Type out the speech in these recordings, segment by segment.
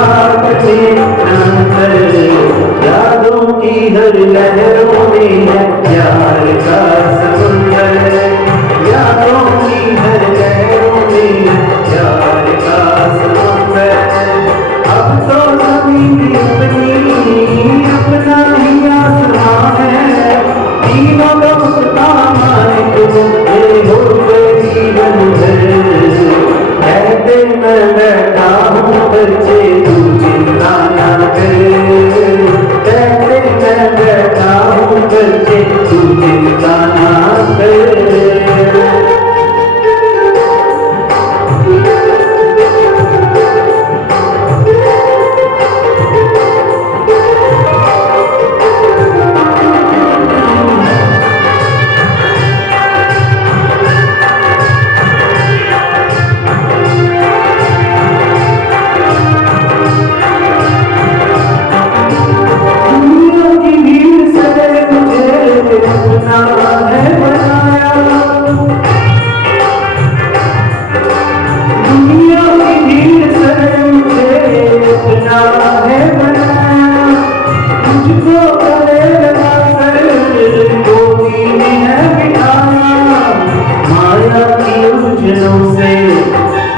रात में अंतर, यादों की हर लहरों में है प्यार का समुंदर, यादों की हर लहरों में है प्यार का समुंदर। अब तो जमीन अपनी अपना ही आसमां है, तीनों लोग का मालिक ये हो गए जीवन भर। कहते मैं बैठा हूँ बच्चे तू चिंता ना कर, कहते मैं बैठा हूँ बच्चे तू चिंता ना कर।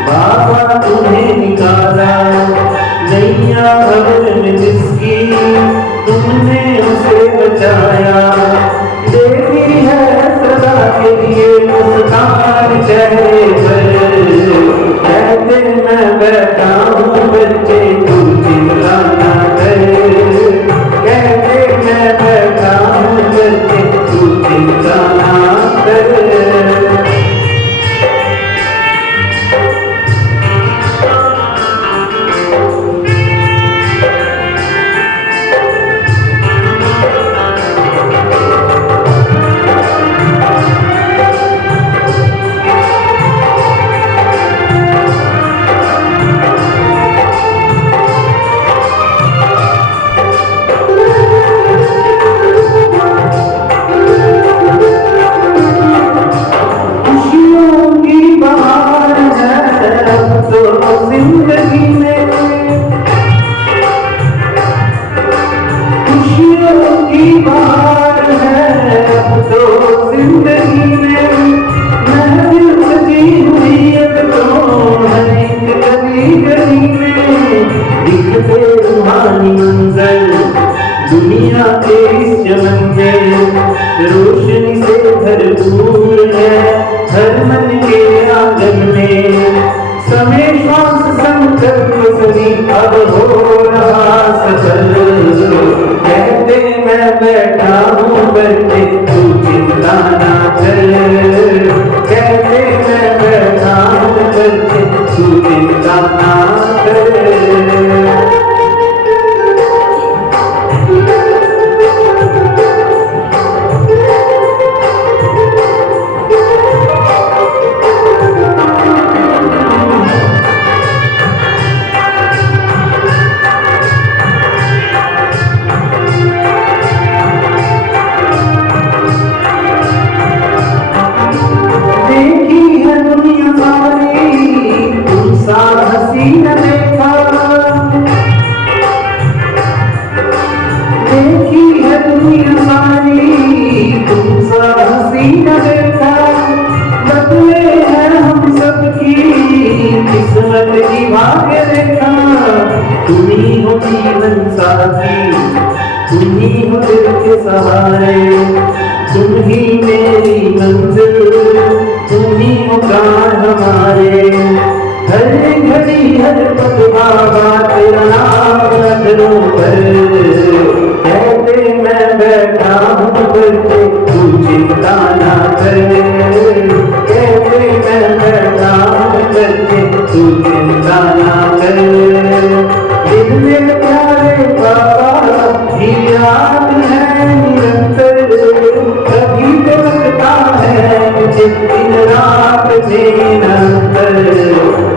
बाबा तुम्हें निकाला नैया भवन में जिसकी, तुमने उसे बचाया। देती है सदा के लिए मुस्कान चेहरे पर, कहते मैं बैठा हूँ बच्चे तू चिंता ना कर, कहते मैं बैठा हूँ बच्चे तू चिंता ना कर। जिंदगी में खुशियों की बहार है, अब तो जिंदगी में महफिल सजी हुई अब तो हर एक गली गली में। दिखते रूहानी मंजर दुनिया के इस चमन में, रोशनी से भरपूर है हर मन के आंगन में। समय श्वास संकल्प सभी अब हो रहा सफल, कहते मैं बैठा हूँ बच्चे तू चिंता ना कर, कहते मैं बैठा हूँ बच्चे तू चिंता ना कर। किस्मत की भाग्य रेखा तुम्ही हो जीवन साथी, तुम्ही हो दिल के सहारे, तुम ही मेरी मंजिल, तुम ही हो प्राण हमारे। हर घड़ी हर पल बाबा तेरा नाम नजरों पर, कहते मैं बैठा हूँ बच्चे तू चिंता ना कर, कहते मैं बैठा हूँ बच्चे तू चिंता ना कर। दिल में प्यारे बाबा की याद है निरंतर, कभी तो लगता है मुझे दिन रात में अंतर।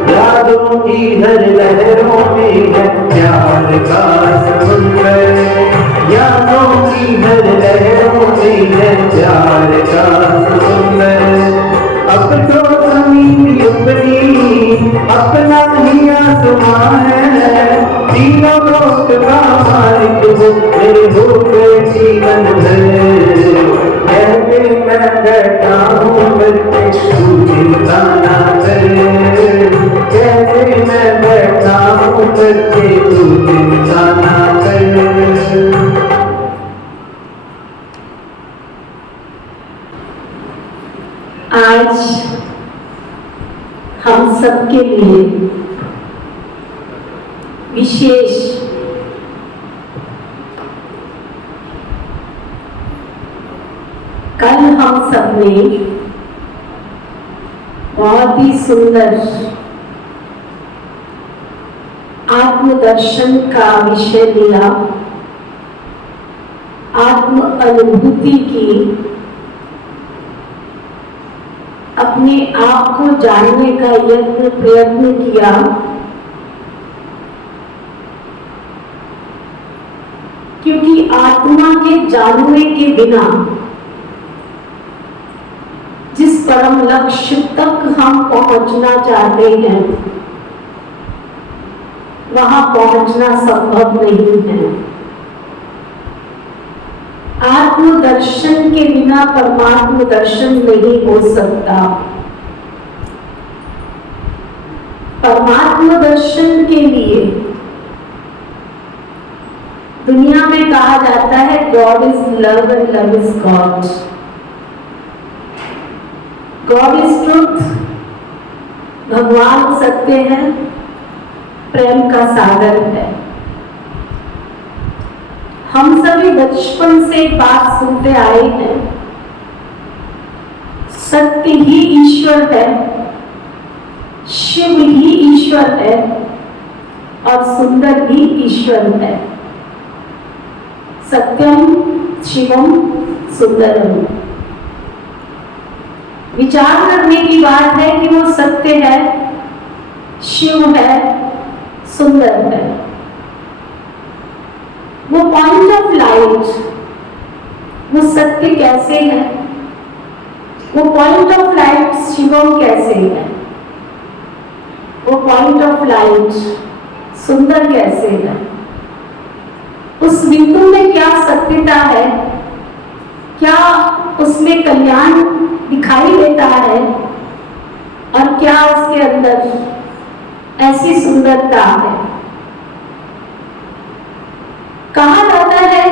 यादों की हर लहरों में है प्यार का समुंदर, यादों की हर लहरों में है प्यार का समुंदर। अब तो जमीन अपनी अपना ही आसमां है, तीनों लोक का मालिक हो, मेरे हो गए जीवन भर। कहते मैं बैठा हूँ करके तू चिंता ना कर, कहते मैं बैठा हूँ करके तू चिंता ना कर। आज हम सबके लिए विशेष कल हम सब ने बहुत ही सुंदर आत्मदर्शन का विषय लिया, आत्म अनुभूति की, अपने आप को जानने का यत्न प्रयत्न किया। क्योंकि आत्मा के जानने के बिना जिस परम लक्ष्य तक हम पहुंचना चाहते हैं वहां पहुंचना संभव नहीं है। आत्मदर्शन के बिना परमात्म दर्शन नहीं हो सकता। परमात्म दर्शन के लिए दुनिया में कहा जाता है God is love and love is God. God is truth, भगवान सत्य है, प्रेम का सागर है। हम सभी बचपन से एक बात सुनते आए हैं, सत्य ही ईश्वर है, शिव ही ईश्वर है और सुंदर भी ईश्वर है। सत्यम शिवम सुंदरम। विचार करने की बात है कि वो सत्य है, शिव है, सुंदर है। वो पॉइंट ऑफ लाइट, वो सत्य कैसे है, वो पॉइंट ऑफ लाइट शिवम कैसे है, वो पॉइंट ऑफ लाइट सुंदर कैसे है, उस बिंदु में क्या सत्यता है, क्या उसमें कल्याण दिखाई देता है और क्या उसके अंदर ऐसी सुंदरता है। कहा जाता है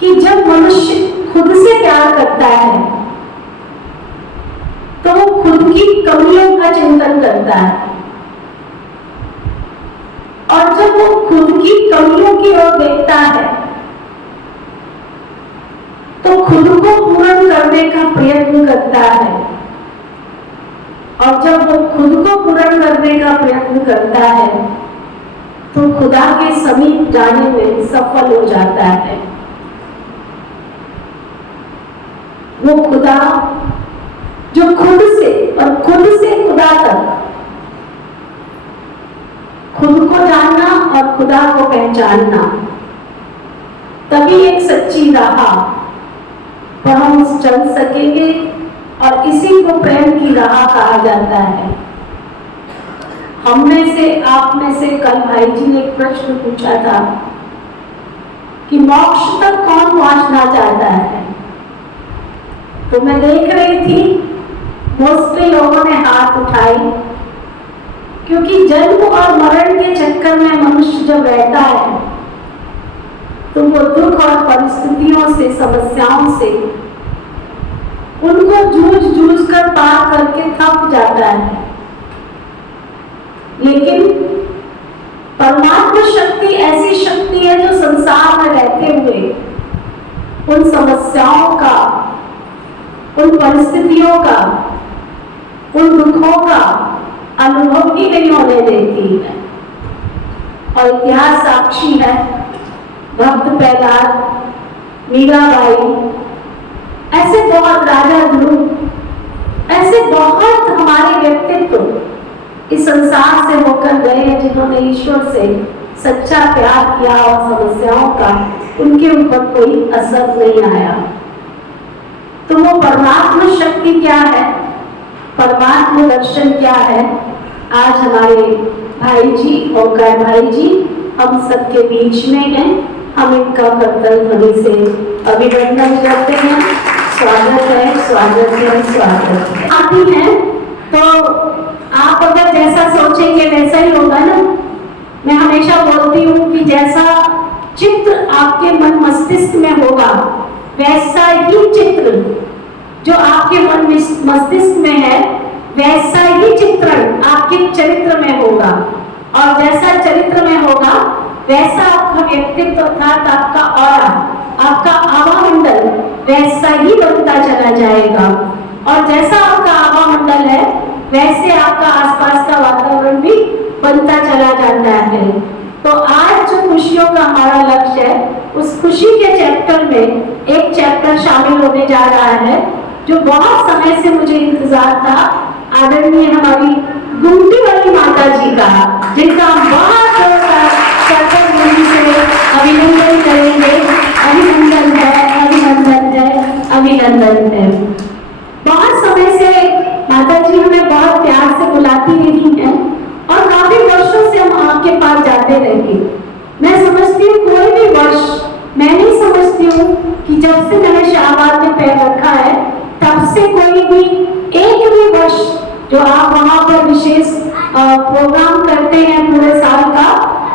कि जब मनुष्य खुद से प्यार करता है तो वो खुद की कमियों का चिंतन करता है, और जब वो खुद की कमियों की ओर देखता है तो खुद को पूर्ण करने का प्रयत्न करता है, और जब वो खुद को पूर्ण करने का प्रयत्न करता है तो खुदा के समीप जाने में सफल हो जाता है। वो खुदा जो खुद से और खुद से खुदा तक, खुद को जानना और खुदा को पहचानना, तभी एक सच्ची राह पर हम चल सकेंगे, और इसी को प्रेम की राह कहा जाता है। हम में से, आप में से कल भाई जी ने एक प्रश्न पूछा था कि मोक्ष तक कौन पहुंचना चाहता है, तो मैं देख रही थी मोस्टली लोगों ने हाथ उठाए, क्योंकि जन्म और मरण के चक्कर में मनुष्य जब रहता है तो वो दुख और परिस्थितियों से, समस्याओं से उनको जूझ कर पार करके थक जाता है। लेकिन परमात्मा शक्ति ऐसी शक्ति है जो संसार में रहते हुए उन समस्याओं का, उन परिस्थितियों का, उन दुखों का अनुभव भी नहीं होने देती है। और इतिहास साक्षी है, भक्त प्रहलाद, मीराबाई, ऐसे बहुत राजा ध्रुव, ऐसे बहुत हमारे व्यक्तित्व इस संसार से होकर गए हैं जिन्होंने ईश्वर से सच्चा प्यार किया और समस्याओं का उनके ऊपर कोई असर नहीं आया। तो वो परमात्मा शक्ति क्या है, परमात्मा दर्शन क्या है, आज हमारे भाई जी ओंकार भाई जी हम सबके बीच में हैं। हम इनका करतल ध्वनि से अभिनंदन करते हैं। स्वागत है, स्वागत है, स्वागत है। आती हैं तो आप अगर जैसा सोचेंगे वैसा ही होगा ना। मैं हमेशा बोलती हूँ कि जैसा चित्र आपके मन मस्तिष्क में होगा वैसा ही चित्र जो आपके मन मस्तिष्क में है वैसा ही चित्रण आपके चरित्र में होगा, और जैसा चरित्र में होगा वैसा आपका व्यक्तित्व अर्थात आपका ऑरा, आपका आवामंडल वैसा ही बनता चला जाएगा। और जैसा आपका आवामंडल है वैसे आपका आसपास का वातावरण भी बनता चला जाता है। तो आज जो खुशियों का हमारा लक्ष्य है उस खुशी के चैप्टर में एक चैप्टर शामिल होने जा रहा है जो बहुत समय से मुझे इंतजार था। आदरणीय हमारी गुमटी वाली माता जी का, जिनका हम बहुत करतल ध्वनि से अभिनंदन करेंगे। अभिनंदन है, अभिनंदन है, अभिनंदन है। बहुत समय से माता जी हमें बहुत प्यार से बुलाती रही हैं और काफी वर्षों से हम आपके पास जाते रहेंगे। मैं समझती हूँ कोई भी वर्ष, मैं नहीं समझती हूँ कि जब से मैंने शाहबाद में पैर रखा है तब से कोई भी एक भी वर्ष जो आप वहाँ पर विशेष प्रोग्राम करते हैं पूरे साल का,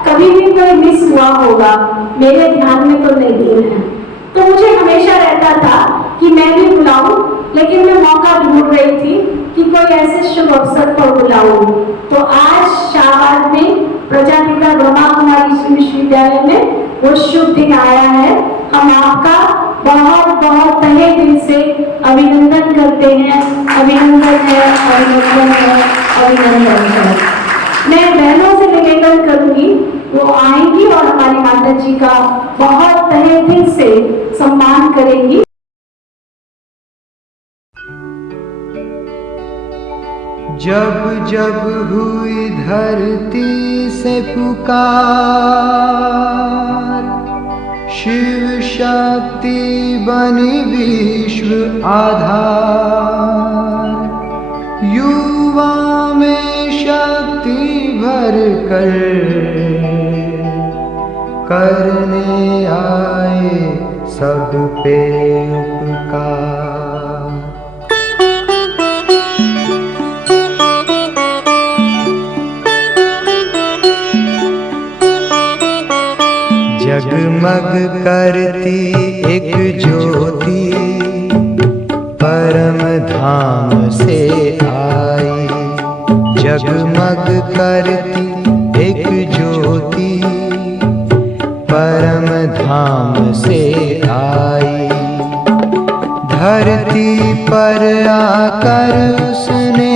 कभी भी कोई मिस हुआ होगा मेरे ध्यान में तो नहीं है। तो मुझे हमेशा रहता था कि मैं भी बुलाऊं, लेकिन मैं मौका ढूंढ रही थी कि कोई ऐसे शुभ अवसर पर बुलाऊं। तो आज शाहबाद में प्रजापिता ब्रह्मा कुमारी विश्वविद्यालय में वो शुभ दिन आया है। हम आपका बहुत बहुत तहे दिल से अभिनंदन करते हैं। अभिनंदन है, अभिनंदन है, अभिनंदन है। मैं बहनों से निवेदन करूंगी वो आएंगी और हमारी माता जी का बहुत तहे दिल से सम्मान करेंगी। जब जब हुई धरती से पुकार, शिव शक्ति बनी विश्व आधार। युवा में शक्ति भर कर करने आए सब पे उपकार। जगमग करती एक ज्योति परम धाम से आई। जगमग करती एक ज्योति परम धाम से आई। धरती पर आकर उसने,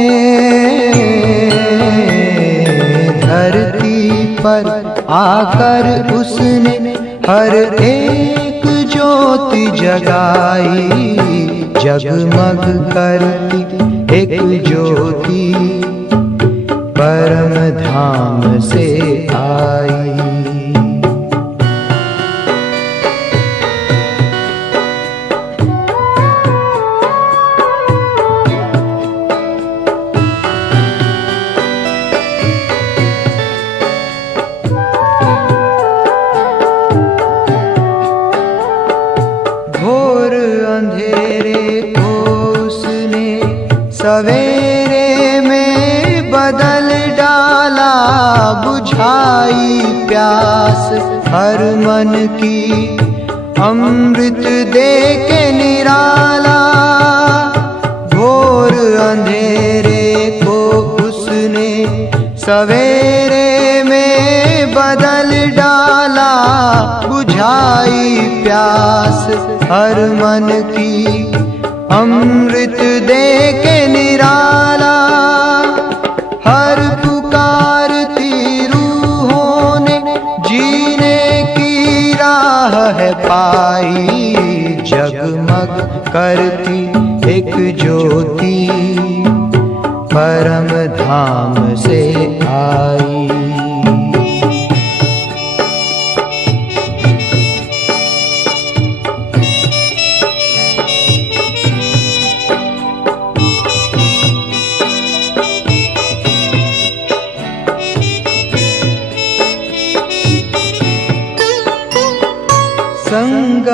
धरती पर आकर उसने हर एक ज्योति जगाई। जगमग करती एक ज्योति परम धाम से आई। सवेरे में बदल डाला, बुझाई प्यास हर मन की, अमृत दे के निराला। घोर अंधेरे को उसने सवेरे में बदल डाला, बुझाई प्यास हर मन की, अमृत दे के निराला। हर पुकारती रूहों ने जीने की राह है पाई। जगमग करती एक ज्योति परम धाम से आई।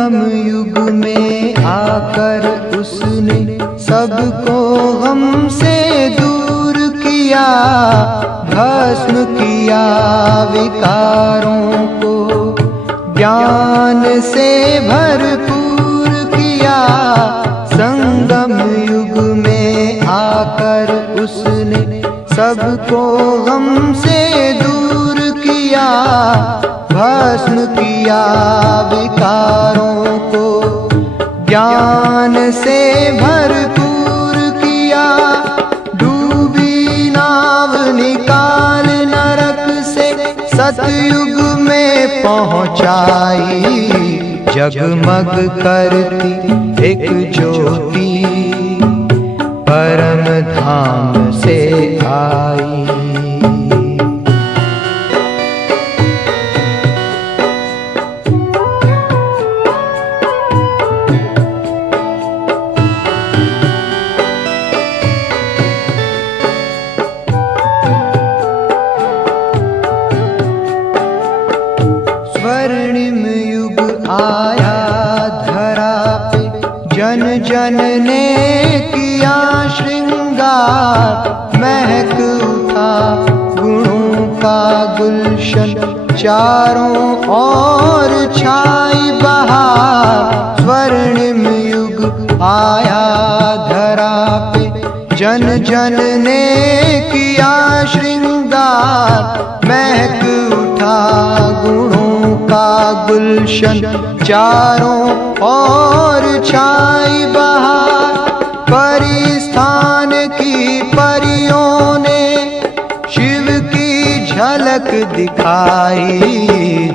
संगम युग में आकर उसने सबको हमसे दूर किया, भस्म किया विकारों को, ज्ञान से भरपूर किया। संगम युग में आकर उसने सबको हमसे दूर किया, भस्म किया विकारों को, ज्ञान से भरपूर किया। डूबी नाव निकाल नरक से सतयुग में पहुंचाई, जगमग करती एक ज्योति परम धाम से आई। स्वर्णिम युग आया धरा पे, जन जन ने किया श्रृंगार, महक उठा गुणों का गुलशन, चारों ओर छाई बहार। स्वर्णिम युग आया धरा पे, जन जन ने किया श्रृंगार, महक उठा गुणों का गुलशन, चारों ओर छाई बहार। परिस्थान की परियों ने शिव की झलक दिखाई,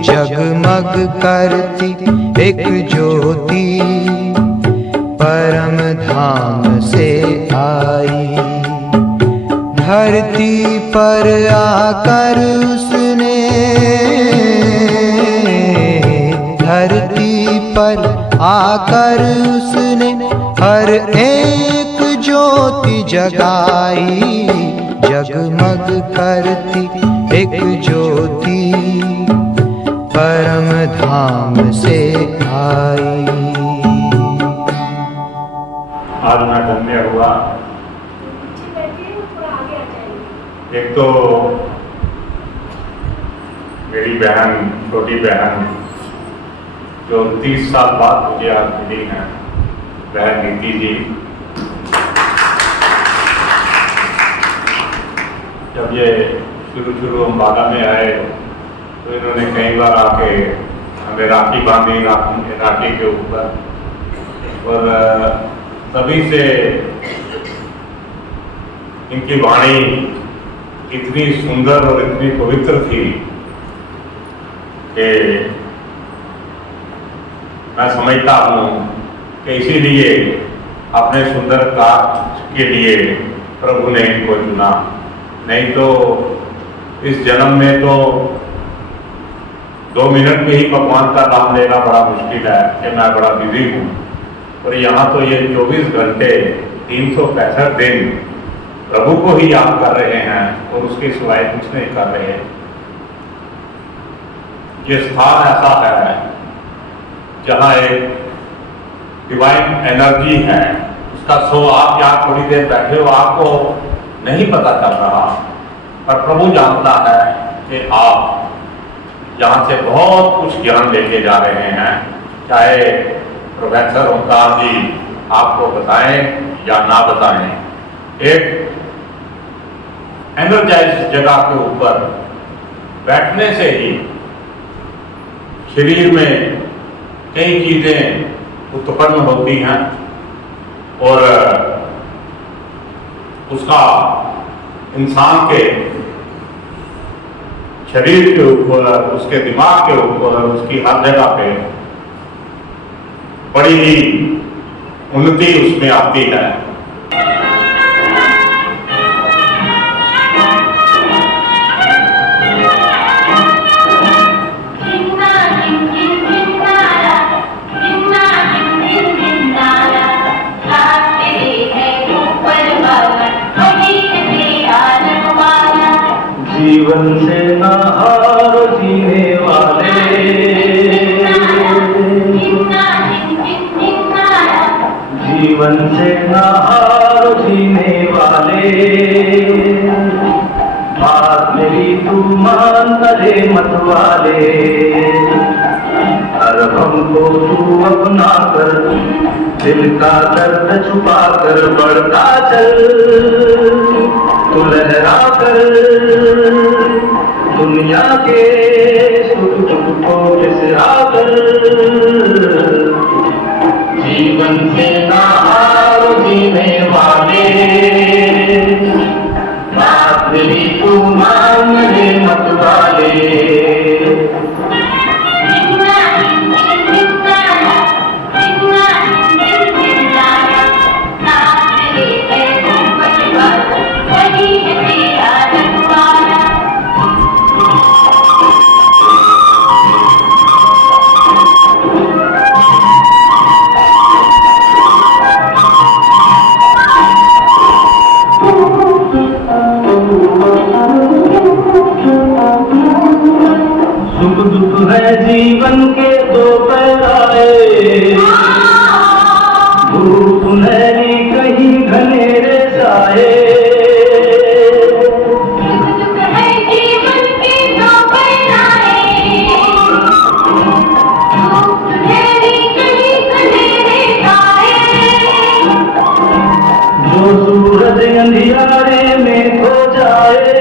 जगमग करती एक ज्योति परम धाम से आई। धरती पर आकर उसने, धरती पर आकर उसने हर एक ज्योति जगाई, जगमग करती एक ज्योति परम धाम से आई। आज मैं धन्य हुआ। एक तो मेरी बहन, छोटी बहन जो 30 साल बाद मुझे आज मिली है, बहन नीति जी। जब ये शुरू अम्बाला में आए तो इन्होंने कई बार आके हमें राखी बांधी, राखी के ऊपर, और तभी से इनकी वाणी इतनी सुंदर और इतनी पवित्र थी कि मैं समझता हूँ कि इसीलिए अपने सुंदर कार्य के लिए प्रभु ने इनको चुना। नहीं तो इस जन्म में तो 2 मिनट में ही भगवान का नाम लेना बड़ा मुश्किल है कि मैं बड़ा बिजी हूँ, और यहाँ तो ये 24 घंटे 365 दिन प्रभु को ही याद कर रहे हैं और उसके सिवाय कुछ नहीं कर रहे। ये स्थान ऐसा है जहाँ एक डिवाइन एनर्जी है, उसका शो आप यहाँ थोड़ी देर बैठे हो, आपको नहीं पता चल रहा, पर प्रभु जानता है कि आप यहाँ से बहुत कुछ ज्ञान लेके जा रहे हैं, चाहे प्रोफेसर ओंकार जी आपको बताएं या ना बताएं। एक एनर्जाइज जगह के ऊपर बैठने से ही शरीर में कई चीजें उत्पन्न होती हैं और उसका इंसान के शरीर के ऊपर, उसके दिमाग के ऊपर, उसकी हर जगह पे बड़ी ही उन्नति उसमें आती है। जीवन से ना हारो जीने वाले, जीवन से नाहारो जीने वाले, बात मेरी तू मान अरे मत वाले। हर हमको तू अपना कर, दिल का दर्द छुपा कर बढ़ता चल, तू लहरा कर दुनिया के सुख दुख को बिसरा कर। जीवन से नाहारो जीने वाले, बात मेरी तू मान ले मत वाले। सुख दुख है जीवन के दो पैराए, धूप सुनहरी कहीं घनेरे साए। सुख है जीवन के दो पैराए, धूप सुनहरी कहीं घनेरे साए। जो सूरज अंधियारे में खो जाए,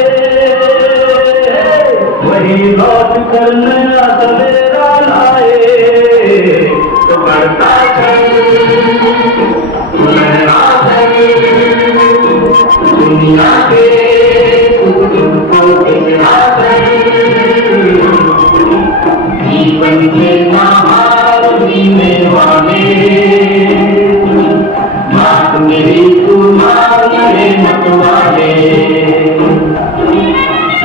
वही लौट कर नया सवेरा लाए। तो बढ़ता चल लहरा चल दुनिया के सुख दुख को बिसरा कर। जीवन के नाहारो जीने वाले, बात मेरी तू मान ले मत वाले।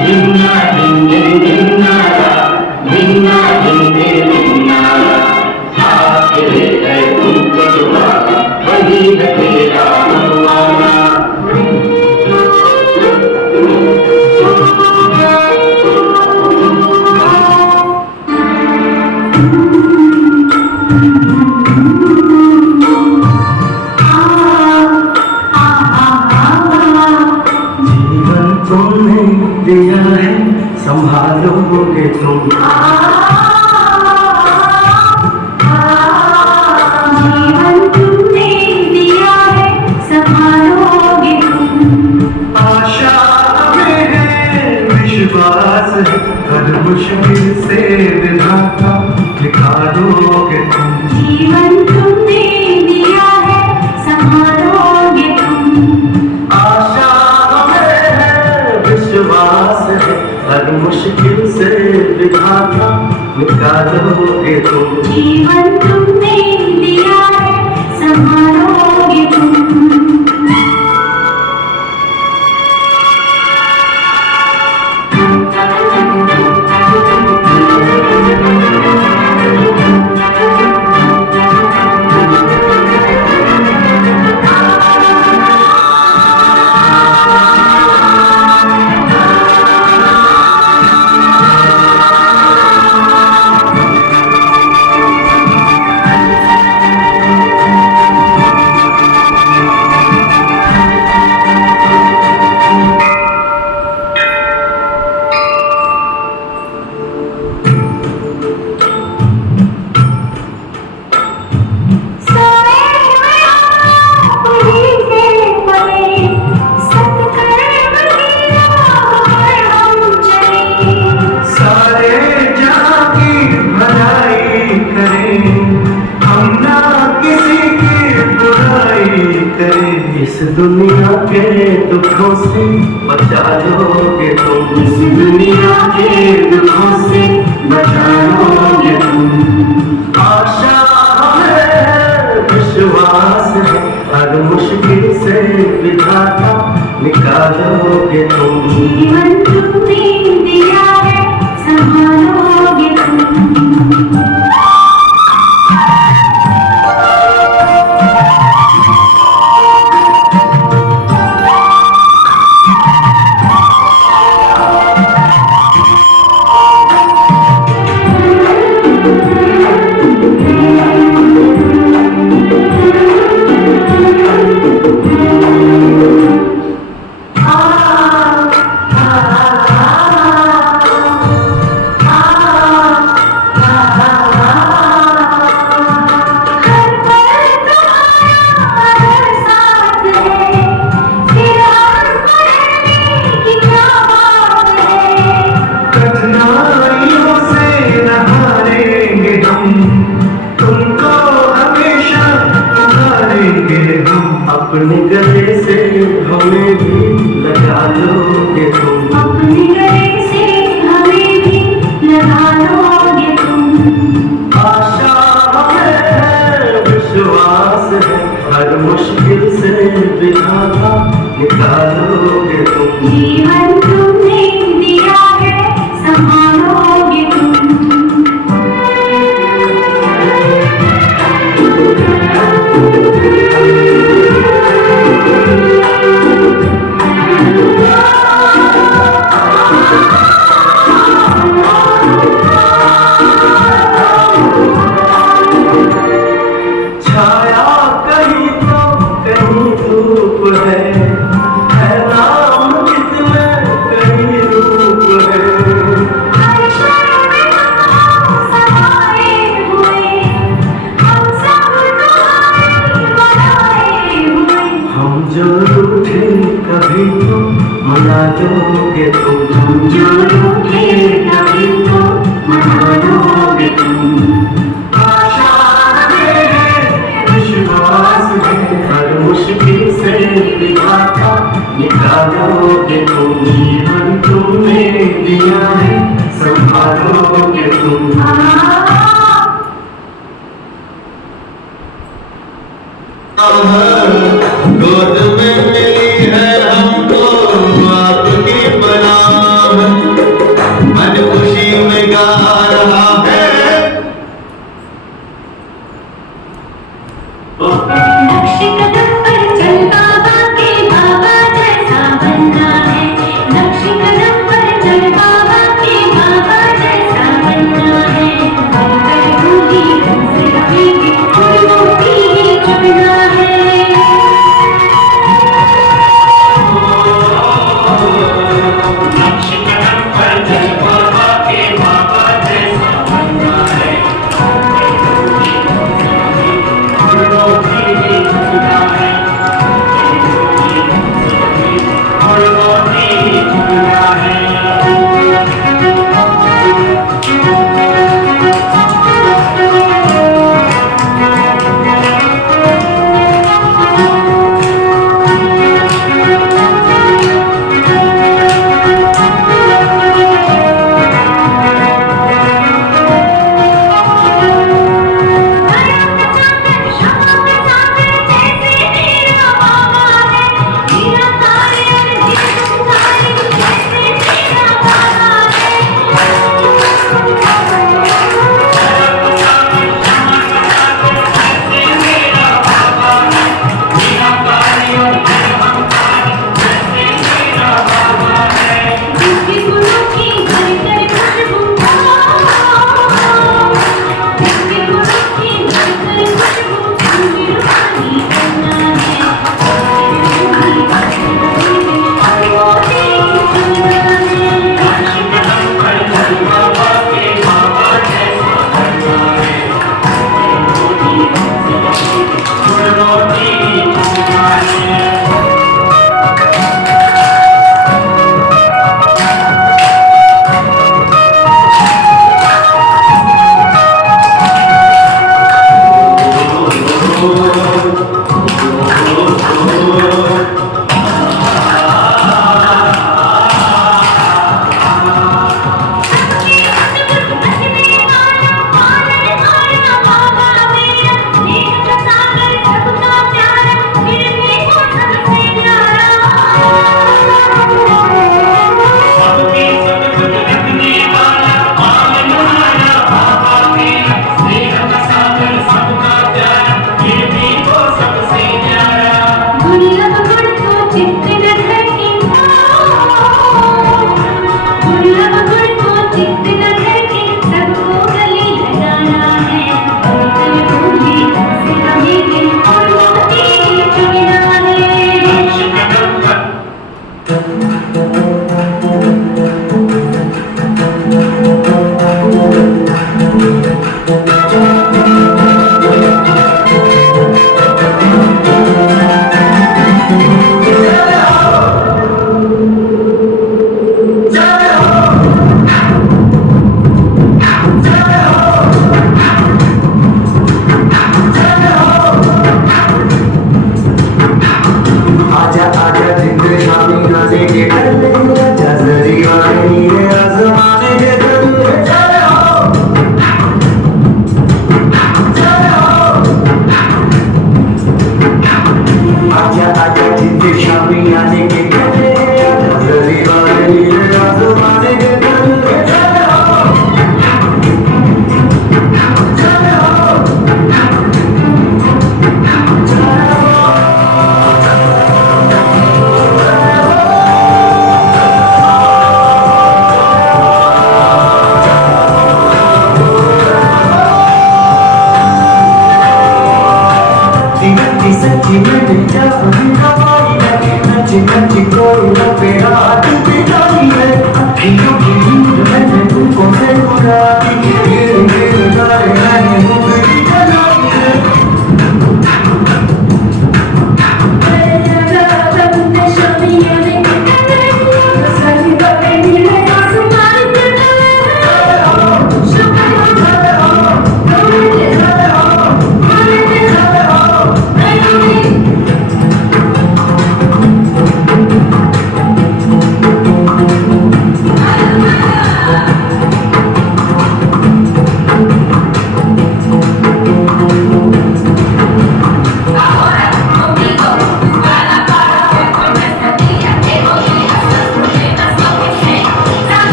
जिन्ना जिंदे जिन्नारा, जिन्ना जिंदे जिन्नारा, साथ ले है तू बलवाना, वही है तेरा बलवाना। जीवन तुमने दिया है, संभालोगे तुम। जीवन तुमने दिया है, संभालोगे तुम। आशा में है, विश्वास है, हर मुश्किल से विधाता निकालोगे तुम। जीवन तुमने दिया है, संभालोगे तुम। आशा में है, विश्वास है, हर मुश्किल से विधाता निकालोगे तुम। जीवन तुमने दिया है, संभालोगे तुम। इस दुनिया के दुखों से बचा लोगे तुम। इस दुनिया के दुखों से बचा लोगे तुम। आशा है, विश्वास है, हर मुश्किल से विधाता निकालोगे तुम। जीवन तुमने दिया है, संभालोगे तुम। संभालोगे तुम। आशा है, विश्वास है, हर मुश्किल से विधाता निकालोगे तुम। जीवन तुमने दिया है संभालोगे तुम। छाया कहीं तो कहीं धूप है नाम कितने कहीं रूप है। हर क्षण में तुम समाए हुए, हम सब तुम्हारे बनाए हुए। हम जो रूठे कभी तो मना दोगे तुम। हम जो रूठे कभी तो मना दोगे तुम। आशा है, विश्वास है, हर मुश्किल से विधाता निकालोगे तुम। जीवन तुमने दिया है संभालोगे तुम। गोद में मिली है हमको आपकी बनाम, मन खुशी में गा रहा है। नक्श कदम पर चल बाबा के, बाबा जैसा बनना है। नक्श कदम पर चल बाबा के, बाबा जैसा बनना है। बनकर दूंगी तुमसे रहेगी, फूलों की ही चुनना है।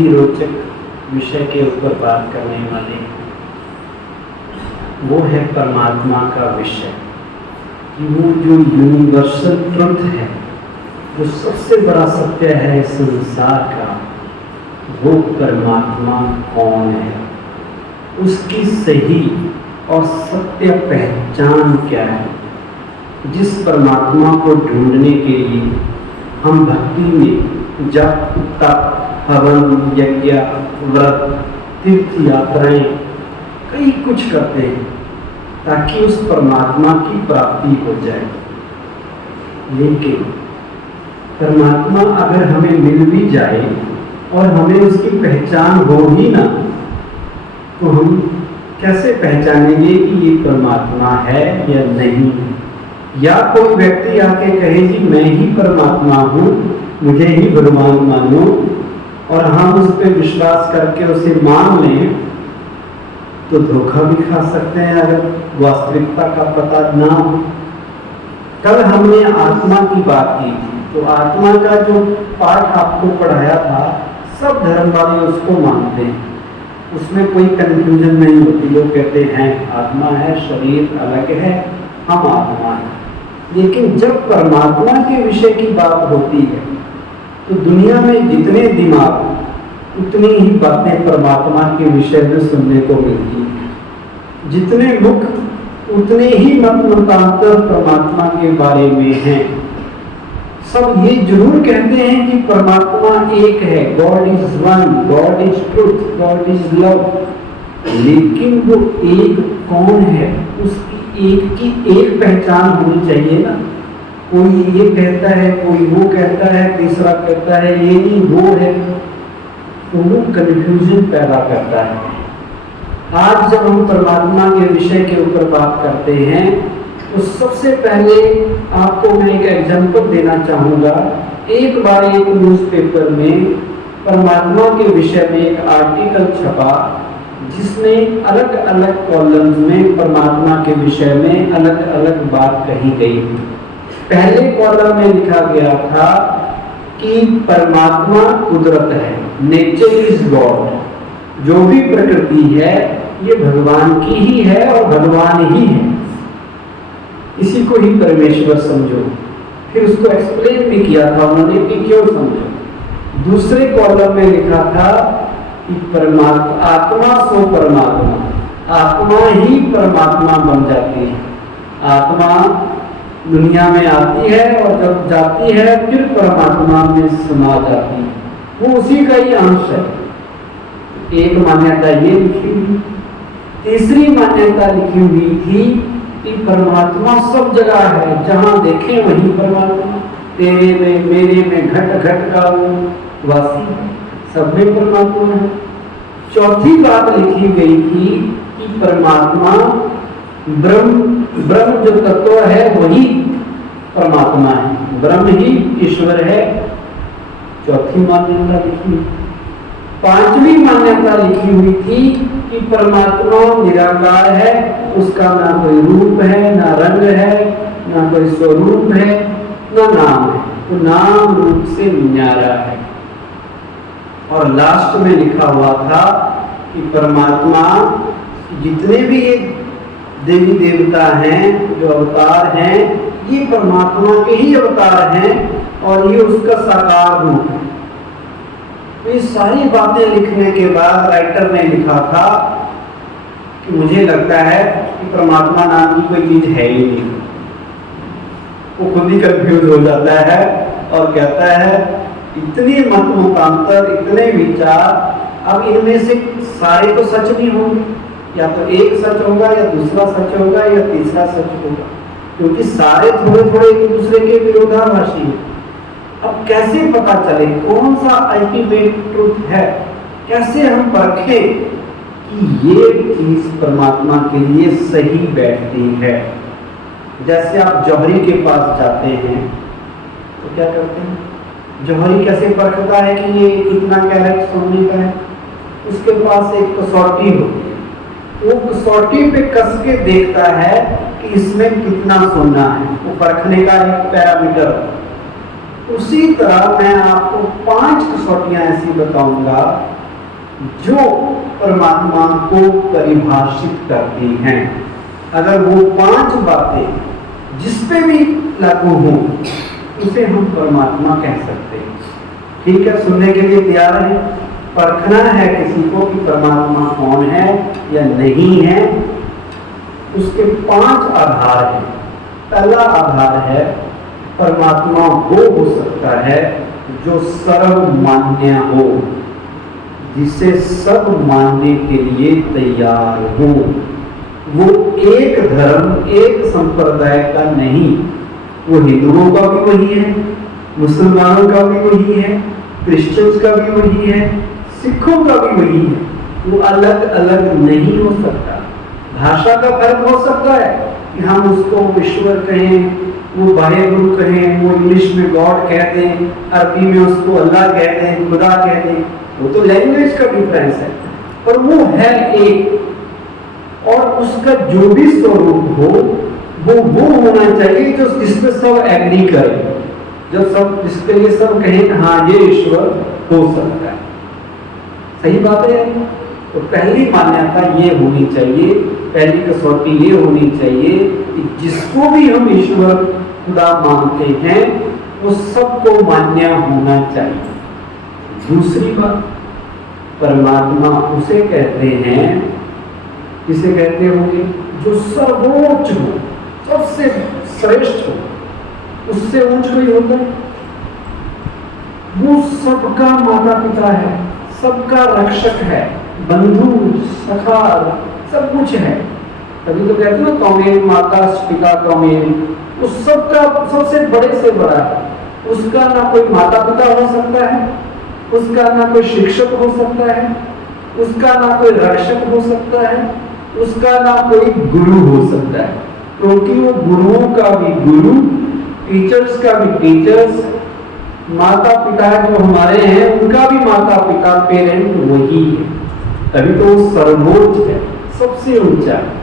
ही रोचक विषय के ऊपर बात करने वाले हैं। वो है परमात्मा का विषय, कि वो जो यूनिवर्सल ट्रुथ है, जो सबसे बड़ा सत्य है संसार का, वो परमात्मा कौन है, उसकी सही और सत्य पहचान क्या है। जिस परमात्मा को ढूंढने के लिए हम भक्ति में जप तप हवन यज्ञ व्रत तीर्थ यात्राएं कई कुछ करते हैं ताकि उस परमात्मा की प्राप्ति हो जाए। लेकिन परमात्मा अगर हमें मिल भी जाए और हमें उसकी पहचान हो ही ना, तो हम कैसे पहचानेंगे कि ये परमात्मा है या नहीं है। या कोई व्यक्ति आके कहे जी मैं ही परमात्मा हूँ, मुझे ही भगवान मानो, और हम उस पर विश्वास करके उसे मान लें, तो धोखा भी खा सकते हैं अगर वास्तविकता का पता ना हो। कल हमने आत्मा की बात की थी, तो आत्मा का जो पाठ आपको पढ़ाया था, सब धर्म वाले उसको मानते हैं, उसमें कोई कंफ्यूजन नहीं होती। लोग कहते हैं आत्मा है, शरीर अलग है, हम आत्मा है। लेकिन जब परमात्मा के विषय की बात होती है तो दुनिया में जितने दिमाग उतनी ही बातें परमात्मा के विषय में सुनने को मिलती है, जितने मुख उतने ही मतांतर परमात्मा के बारे में हैं। सब ये जरूर कहते हैं कि परमात्मा एक है, God is one, God is truth, God is love. लेकिन वो एक कौन है, उसकी एक की एक पहचान होनी चाहिए ना। कोई ये कहता है, कोई वो कहता है, तीसरा कहता है ये नहीं वो है, तो वो कंफ्यूजन पैदा करता है। आज जब हम परमात्मा के विषय के ऊपर बात करते हैं तो सबसे पहले आपको मैं एक एग्जांपल देना चाहूँगा। एक बार एक न्यूज़पेपर में परमात्मा के विषय में एक आर्टिकल छपा, जिसमें अलग अलग कॉलम्स में परमात्मा के विषय में अलग अलग बात कही गई। पहले कॉलम में लिखा गया था कि परमात्मा कुदरत है, नेचर इज गॉड। जो भी प्रकृति है ये भगवान की ही है और भगवान ही है, इसी को ही परमेश्वर समझो। फिर उसको एक्सप्लेन भी किया था उन्होंने कि क्यों समझो। दूसरे कॉलम में लिखा था कि परमात्मा आत्मा सो परमात्मा, आत्मा ही परमात्मा बन जाती है। आत्मा दुनिया में आती है और जब जाती है फिर परमात्मा में समा जाती है, वो उसी का ही अंश है। एक मान्यता ये लिखी हुई। तीसरी मान्यता लिखी हुई थी कि परमात्मा सब जगह है, जहां देखें वहीं परमात्मा। तेरे में मेरे में घट घट का वो वासी है, सब में परमात्मा है। चौथी बात लिखी गई थी कि परमात्मा ब्रह्म जो तत्व है वही परमात्मा है, ब्रह्म ही ईश्वर है। चौथी मान्यता लिखी। पांचवी मान्यता लिखी हुई थी कि परमात्मा निराकार है, उसका ना कोई रूप है, ना रंग है, ना कोई स्वरूप है, ना नाम है, तो नाम रूप से न्यारा है। और लास्ट में लिखा हुआ था कि परमात्मा जितने भी ये देवी देवता हैं, जो अवतार हैं, ये परमात्मा के ही अवतार हैं और ये उसका साकार रूप है। तो ये सारी बातें लिखने के बाद राइटर ने लिखा था कि मुझे लगता है कि परमात्मा नाम की कोई चीज है ही नहीं। वो खुद ही कंफ्यूज हो जाता है और कहता है इतने मत मतांतर, इतने विचार, अब इनमें से सारे तो सच नहीं होंगे, या तो एक सच होगा या दूसरा सच होगा या तीसरा सच होगा, क्योंकि सारे थोड़े थोड़े एक दूसरे के विरोधाभासी हैं। अब कैसे पता चले कौन सा अल्टीमेट ट्रुथ है, कैसे हम परखें कि ये चीज परमात्मा के लिए सही बैठती है। जैसे आप जौहरी के पास जाते हैं तो क्या करते हैं, जौहरी कैसे परखता है कि ये कितना कैरेट सोने का है, उसके पास एक कसौटी होती है, वो कसौटी पे कस के देखता है कि इसमें कितना सोना है, वो परखने का एक पैरामीटर। उसी तरह मैं आपको 5 कसौटियां ऐसी बताऊंगा जो परमात्मा को परिभाषित करती हैं। अगर वो 5 बातें जिस पे भी लागू हो उसे हम परमात्मा कह सकते हैं। ठीक है, सुनने के लिए तैयार है? परखना है किसी को कि परमात्मा कौन है या नहीं है, उसके 5 आधार हैं। पहला आधार है परमात्मा वो हो सकता है जो सर्वमान्य हो, जिसे सब मानने के लिए तैयार हो। वो एक धर्म एक संप्रदाय का नहीं, वो हिंदुओं का भी वही है, मुसलमानों का भी वही है, क्रिश्चियंस का भी वही है, सिखों का भी वही है। वो अलग अलग नहीं हो सकता। भाषा का फर्क हो सकता है कि हम उसको ईश्वर कहें, वो वाहेगुरु कहें, वो इंग्लिश में गॉड कह दें, अरबी में उसको अल्लाह कह दें, खुदा कह दें, वो तो लैंग्वेज का डिफरेंस है, पर वो है एक। और उसका जो भी स्वरूप हो वो होना चाहिए जो जिसपे सब एग्री करें, जब सब जिसके लिए सब कहें हाँ ये ईश्वर हो सकता है। सही बात है। तो पहली मान्यता ये होनी चाहिए, पहली कसौटी ये होनी चाहिए कि जिसको भी हम ईश्वर खुदा मानते हैं वो सबको मान्य होना चाहिए। दूसरी बात, परमात्मा उसे कहते हैं, किसे कहते होंगे? जो सर्वोच्च हो, सबसे श्रेष्ठ हो, उससे ऊंच कोई होता है? वो सबका माता पिता है, सबका रक्षक है, बंधु सखा सब कुछ है। तभी तो कहते हैं ना कौमेन माता पिता कौमेन, उस सबका सबसे बड़े से बड़ा है। उसका ना कोई माता पिता हो सकता है, उसका ना कोई शिक्षक हो सकता है, उसका ना कोई रक्षक हो सकता है, उसका ना कोई गुरु हो सकता है, क्योंकि वो गुरुओं का भी गुरु, टीचर्स का भी टीचर्स, माता पिता जो हमारे हैं उनका भी माता पिता पेरेंट वही है। तभी तो वो सर्वोच्च है, सबसे ऊंचा है।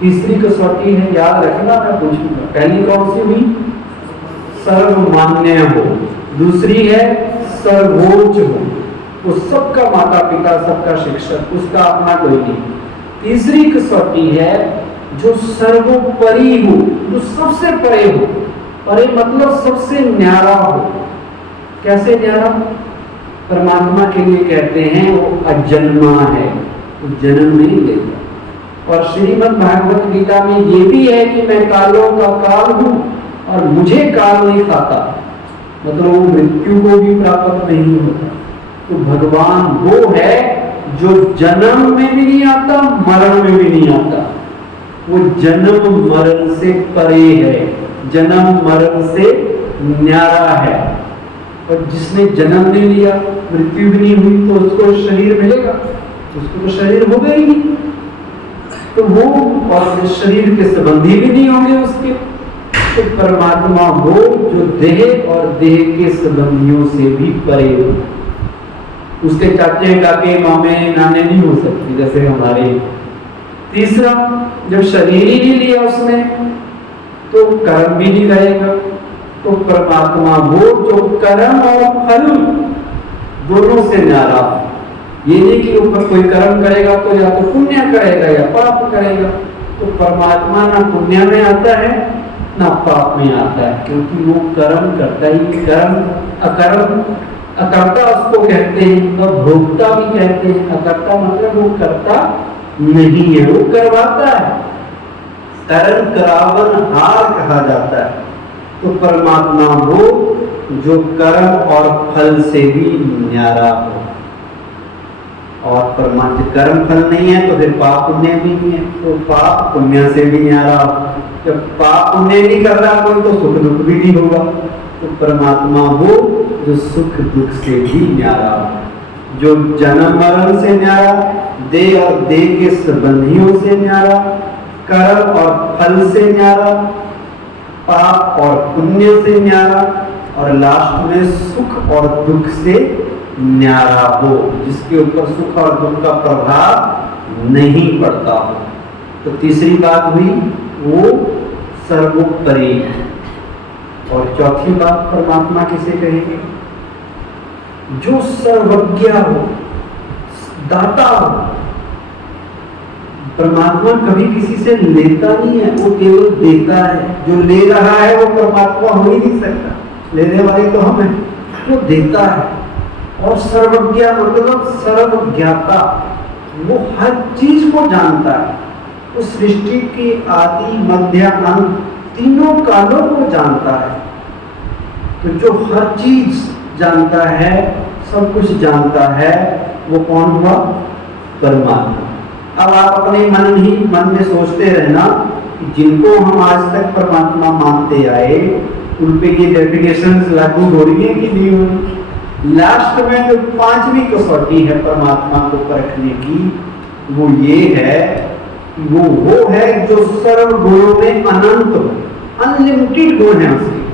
तीसरी कसौटी है, याद रखना, मैं पूछूंगा। पहली कौन सी हुई? सर्वमान्य हो। दूसरी है सर्वोच्च हो, वो सबका माता पिता, सबका शिक्षक, उसका अपना कोई नहीं। तीसरी कसौटी है जो सर्वोपरि हो, जो सबसे परे हो। परे मतलब सबसे न्यारा हो। कैसे न्यारा? परमात्मा के लिए कहते हैं वो अजन्मा है, वो जन्म नहीं लेता। और श्रीमद् भागवत गीता में ये भी है कि मैं कालों का काल हूं और मुझे काल नहीं खाता, मतलब वो मृत्यु को भी प्राप्त नहीं होता। तो भगवान वो है जो जन्म में भी नहीं आता, मरण में भी नहीं आता। वो जन्म मरण से परे है, जन्म मरण से न्यारा है। और जिसने जन्म नहीं लिया, मृत्यु भी नहीं हुई, तो उसको शरीर मिलेगा? उसको तो शरीर होगा ही नहीं। तो वो और शरीर के संबंधी भी नहीं होंगे उसके। तो परमात्मा वो जो देह और देह के संबंधियों से भी परे हो। उसके चाचे काके मामे नाने नहीं हो सकते जैसे हमारे। तीसरा, जब शरीर ही नहीं लिया उसने तो कर्म भी नहीं करेगा। तो परमात्मा वो जो कर्म और फल दोनों से न्यारा। ये नहीं कि ऊपर कोई कर्म करेगा तो या तो पुण्य करेगा या पाप करेगा। तो परमात्मा ना पुण्य में आता है ना पाप में आता है, क्योंकि वो कर्म करता ही। कर्म अकर्म, अकर्ता उसको कहते हैं और भोक्ता भी कहते हैं। अकर्ता मतलब वो करता नहीं है, वो करवाता है। कर्म करावन हार कहा जाता है। तो परमात्मा वो जो कर्म और फल से भी न्यारा हो। और परमात्मा कर्म फल नहीं है तो फिर पाप पुण्य भी नहीं है, तो पाप पुण्य से भी न्यारा हो। जब पाप पुण्य नहीं कर रहा कोई तो सुख दुख भी नहीं होगा। तो परमात्मा वो जो सुख दुख से भी न्यारा हो, जो जन्म मरण से न्यारा, देह और देह के संबंधियों से न्यारा, कर्म और फल से न्यारा, पाप और पुण्य से न्यारा, और लास्ट में सुख और दुख से न्यारा हो, जिसके ऊपर सुख और दुख का प्रभाव नहीं पड़ता हो। तो तीसरी बात हुई वो सर्वोपरि। और चौथी बात परमात्मा किसे कहेंगे? जो सर्वज्ञ हो, दाता हो। परमात्मा कभी किसी से लेता नहीं है, वो केवल देता है। जो ले रहा है वो परमात्मा हो ही नहीं सकता, लेने वाले तो हम हैं। वो देता है। और सर्वज्ञ मतलब सर्वज्ञाता, वो हर चीज को जानता है। उस सृष्टि के आदि मध्य अंत तीनों कालों को जानता है। तो जो हर चीज जानता है, सब कुछ जानता है, वो कौन हुआ? परमात्मा। अब आप अपने मन में सोचते रहना कि जिनको हम आज तक परमात्मा मानते आए, उन पे ये डेफिनेशंस लागू हो रही है कि नहीं हो रही? लास्ट में जो पांचवी कसौटी है परमात्मा को परखने की, वो ये है कि वो है जो सर्व गुणों में अनंत हो, अनलिमिटेड गुण है उसके।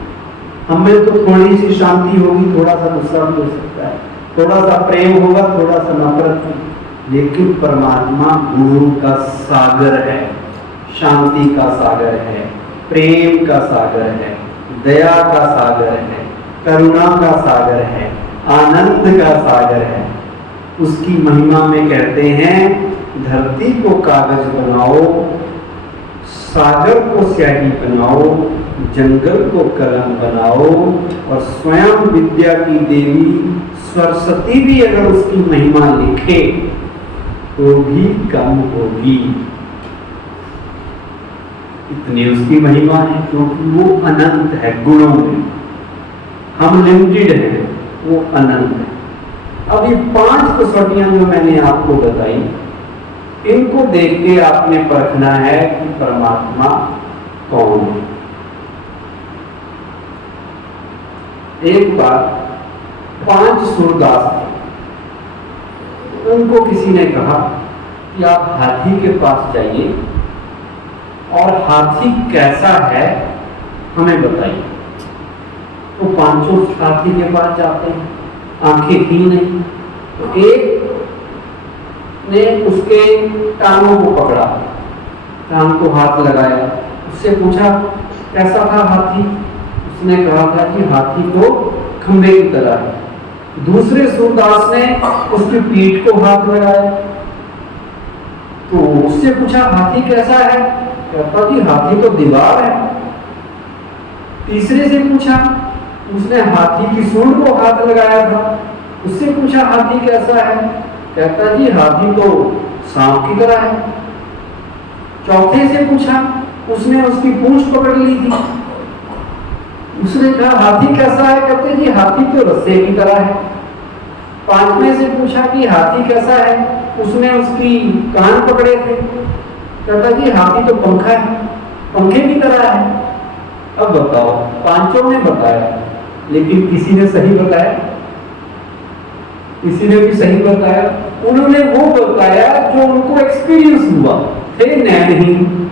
हमें तो थोड़ी सी शांति होगी, थोड़ा सा गुस्सा भी हो सकता है, थोड़ा सा प्रेम होगा, थोड़ा सा नफरत भी, लेकिन परमात्मा गुणों का सागर है, शांति का सागर है, प्रेम का सागर है, दया का सागर है, करुणा का सागर है, आनंद का सागर है। उसकी महिमा में कहते हैं, धरती को कागज बनाओ, सागर को स्याही बनाओ, जंगल को कलम बनाओ, और स्वयं विद्या की देवी सरस्वती भी अगर उसकी महिमा लिखे तो भी कम होगी। इतनी उसकी महिमा है, क्योंकि वो अनंत है गुणों में। हम लिमिटेड हैं, वो अनंत है। अब ये 5 कसौटियां जो मैंने आपको बताई, इनको देख के आपने परखना है कि परमात्मा कौन है। एक बार 5 सूरदास थे, उनको किसी ने कहा कि आप हाथी के पास जाइए और हाथी कैसा है हमें बताइए। तो 5 हाथी के पास जाते हैं, आंखें थी नहीं, तो एक ने उसके टांगों को पकड़ा, टांग को हाथ लगाया, उससे पूछा कैसा था हाथी? उसने कहा था कि हाथी तो खंबे की तरह है। दूसरे सूरदास ने उसकी पीठ को हाथ लगाया, तो उससे पूछा हाथी कैसा है? कहता कि हाथी तो दीवार है। तीसरे से पूछा, उसने हाथी की सूंड को हाथ लगाया था, उससे पूछा हाथी कैसा है? कहता जी हाथी तो सांप की तरह है। चौथे से पूछा, उसने उसकी पूंछ पकड़ ली थी, उसने कहा हाथी कैसा है? कहते जी हाथी तो रस्से की तरह है। 5वें से पूछा कि हाथी कैसा है? उसने उसकी कान पकड़े थे, कहता जी हाथी तो पंखा है, पंखे की तरह है। अब बताओ, 5 ने बताया, लेकिन किसी ने सही बताया? किसी ने भी सही बताया? उन्होंने वो बताया जो उनको एक्सपीरियंस हुआ, थे नैनहीन,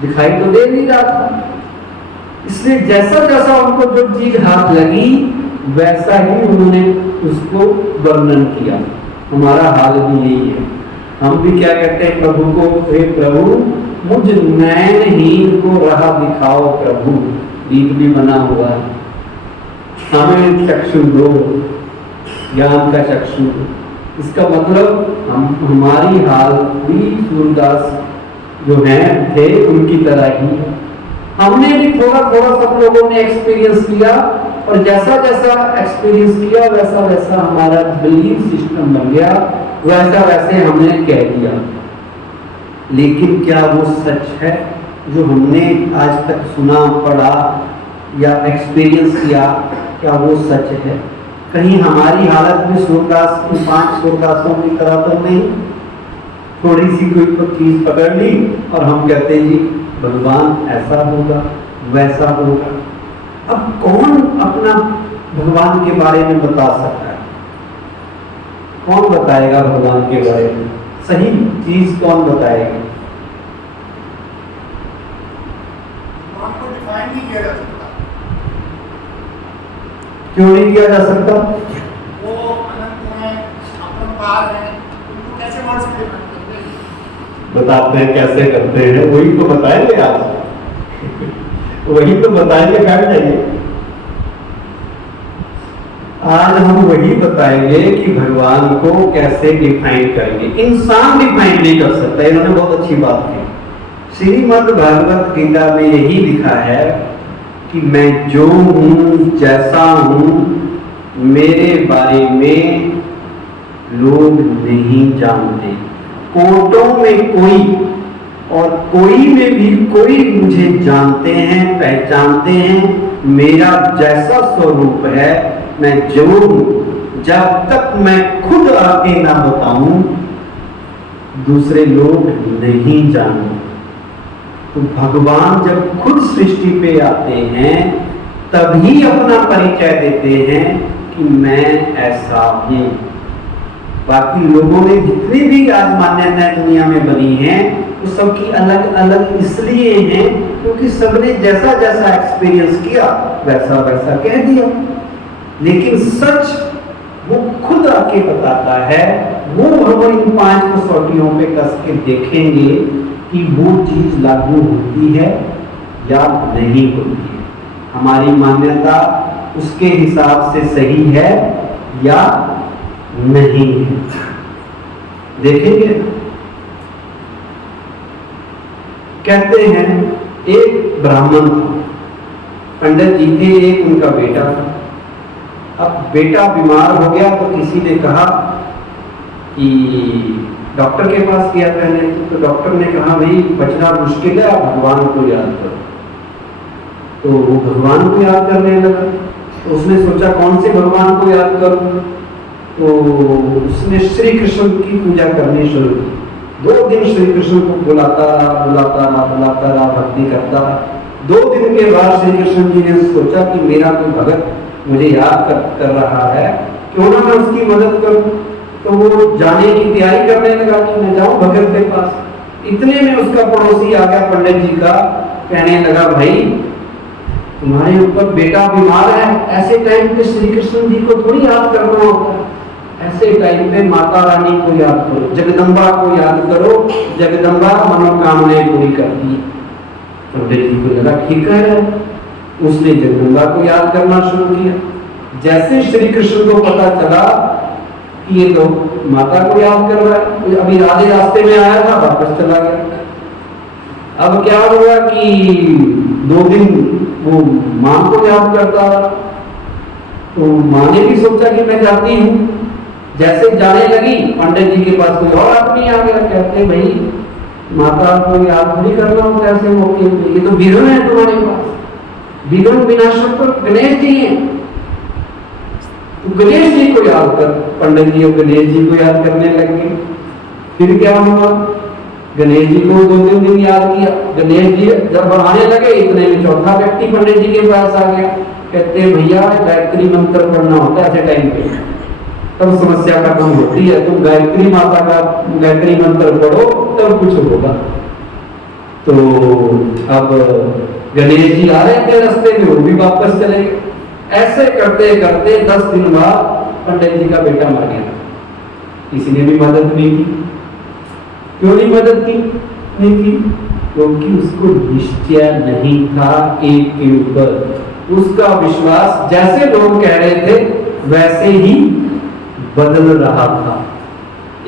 दिखाई तो दे नहीं रहा था। इसलिए जैसा जैसा उनको जो चीज हाथ लगी, वैसा ही उन्होंने उसको वर्णन किया। हमारा हाल भी यही है। हम भी क्या कहते हैं प्रभु को, हे प्रभु मुझ नैनहीन को राह दिखाओ प्रभु, गीत भी बना हुआ है। हमें चक्षु दो, ज्ञान का चक्षु। इसका मतलब हमारी हाल भी सूरदास जो हैं थे उनकी तरह ही है। हमने भी थोड़ा थोड़ा सब लोगों ने एक्सपीरियंस किया, और जैसा जैसा एक्सपीरियंस किया वैसा वैसा हमारा बिलीफ सिस्टम बन गया, वैसा वैसे हमने कह दिया। लेकिन क्या वो सच है जो हमने आज तक सुना, पढ़ा या एक्सपीरियंस किया? क्या वो सच है? कहीं हमारी हालत भी सूरदास की 5 सूरदासों की तरह तो नहीं? थोड़ी सी कोई चीज पकड़ ली और हम कहते जी भगवान ऐसा होगा, वैसा होगा। अब कौन अपना भगवान के बारे में बता सकता है? कौन बताएगा भगवान के बारे में? सही चीज कौन बताएगा? भगवान को डिफाइन नहीं किया जा सकता। क्यों नहीं किया जा सकता? वो अनंत है, अपरंपार है, उनको कैसे वर्ड से डिफाइन करते हैं? बताते हैं कैसे करते हैं, वही तो बताएंगे आज। वही तो बताएंगे, बैठ जाइए। आज हम वही बताएंगे कि भगवान को कैसे डिफाइन करेंगे। इंसान डिफाइन नहीं कर सकता। इन्होंने बहुत अच्छी बात की। श्रीमद् भागवत गीता में यही लिखा है कि मैं जो हूं, जैसा हूं, मेरे बारे में लोग नहीं जानते। कोटों में कोई और कोई में भी कोई मुझे जानते हैं, पहचानते हैं। मेरा जैसा स्वरूप है, मैं जो हूं, जब तक मैं खुद आके ना बताऊं, दूसरे लोग नहीं जानते। तो भगवान जब खुद सृष्टि पे आते हैं तभी अपना परिचय देते हैं कि मैं ऐसा हूं। बाकी लोगों ने जितनी भी आज मान्यताएं दुनिया में बनी हैं वो सबकी अलग अलग इसलिए हैं क्योंकि सबने जैसा जैसा एक्सपीरियंस किया वैसा वैसा कह दिया। लेकिन सच वो खुद आके बताता है। वो हम इन 5 कसौटियों पे कस के देखेंगे कि वो चीज लागू होती है या नहीं होती है। हमारी मान्यता उसके हिसाब से सही है या नहीं है, देखेंगे। कहते हैं एक ब्राह्मण था, पंडित जी थे, एक उनका बेटा था। अब बेटा बीमार हो गया तो किसी ने कहा कि डॉक्टर के पास गया पहले, तो डॉक्टर ने कहा भाई बचना मुश्किल है, आप भगवान को याद करो। तो वो भगवान को याद करने लगा। तो उसने सोचा कौन से भगवान को याद करूं, तो उसने श्री कृष्ण की पूजा करनी शुरू की। 2 दिन श्री कृष्ण को बुलाता रहा, भक्ति करता रहा। 2 दिन के बाद श्री कृष्ण जी ने सोचा कि मेरा कोई भगत मुझे याद कर रहा है, क्यों ना मैं उसकी मदद करूं। तो वो जाने की तैयारी करने लगा कि मैं जाऊं भगत के पास। इतने में उसका पड़ोसी आ गया पंडित जी का, कहने लगा भाई तुम्हारे ऊपर बेटा बीमार है, ऐसे टाइम पे श्री कृष्ण जी को थोड़ी याद करना होता है। ऐसे टाइम पे माता रानी को याद करो, जगदम्बा को याद करो, जगदम्बा मनोकामनाएं पूरी करती है। पंडित जी को लगा ठीक है, उसने जगदम्बा को याद करना शुरू किया। जैसे श्री कृष्ण को पता चला कि ये तो माता को याद कर रहा है, अभी राधे रास्ते में आया था, वापस चला गया। अब क्या हुआ कि 2 दिन वो मां को याद करता रहा। तो मां ने भी सोचा कि मैं जाती हूँ। जैसे जाने लगी, पंडित जी के पास कोई और आदमी आ गया। कहते भाई माता को याद नहीं करना होता ऐसे मौके पे, ये तो विघ्न है तुम्हारे पास, विघ्न विनाशक तो गणेश जी हैं, तो गणेश जी को याद कर। पंडित जी गणेश जी को याद करने लगे। फिर क्या हुआ, गणेश जी को 2-3 दिन याद किया। गणेश जी जब आने लगे, इतने में चौथा व्यक्ति पंडित जी के पास आ गया। कहते भैया गायत्री मंत्र पढ़ना होता है ऐसे टाइम पे, तब समस्या खत्म होती है। तुम गायत्री माता का गायत्री मंत्र पढ़ो तब कुछ होगा। तो अब गणेश जी आ रहे थे रास्ते में, वो भी वापस चले गए। ऐसे करते करते 10 दिन बाद पंडित जी का बेटा मर गया। किसी ने भी मदद नहीं की। क्यों नहीं मदद की? नहीं की क्योंकि उसको निश्चय नहीं था एक के ऊपर। उसका विश्वास जैसे लोग कह रहे थे वैसे ही बदल रहा था।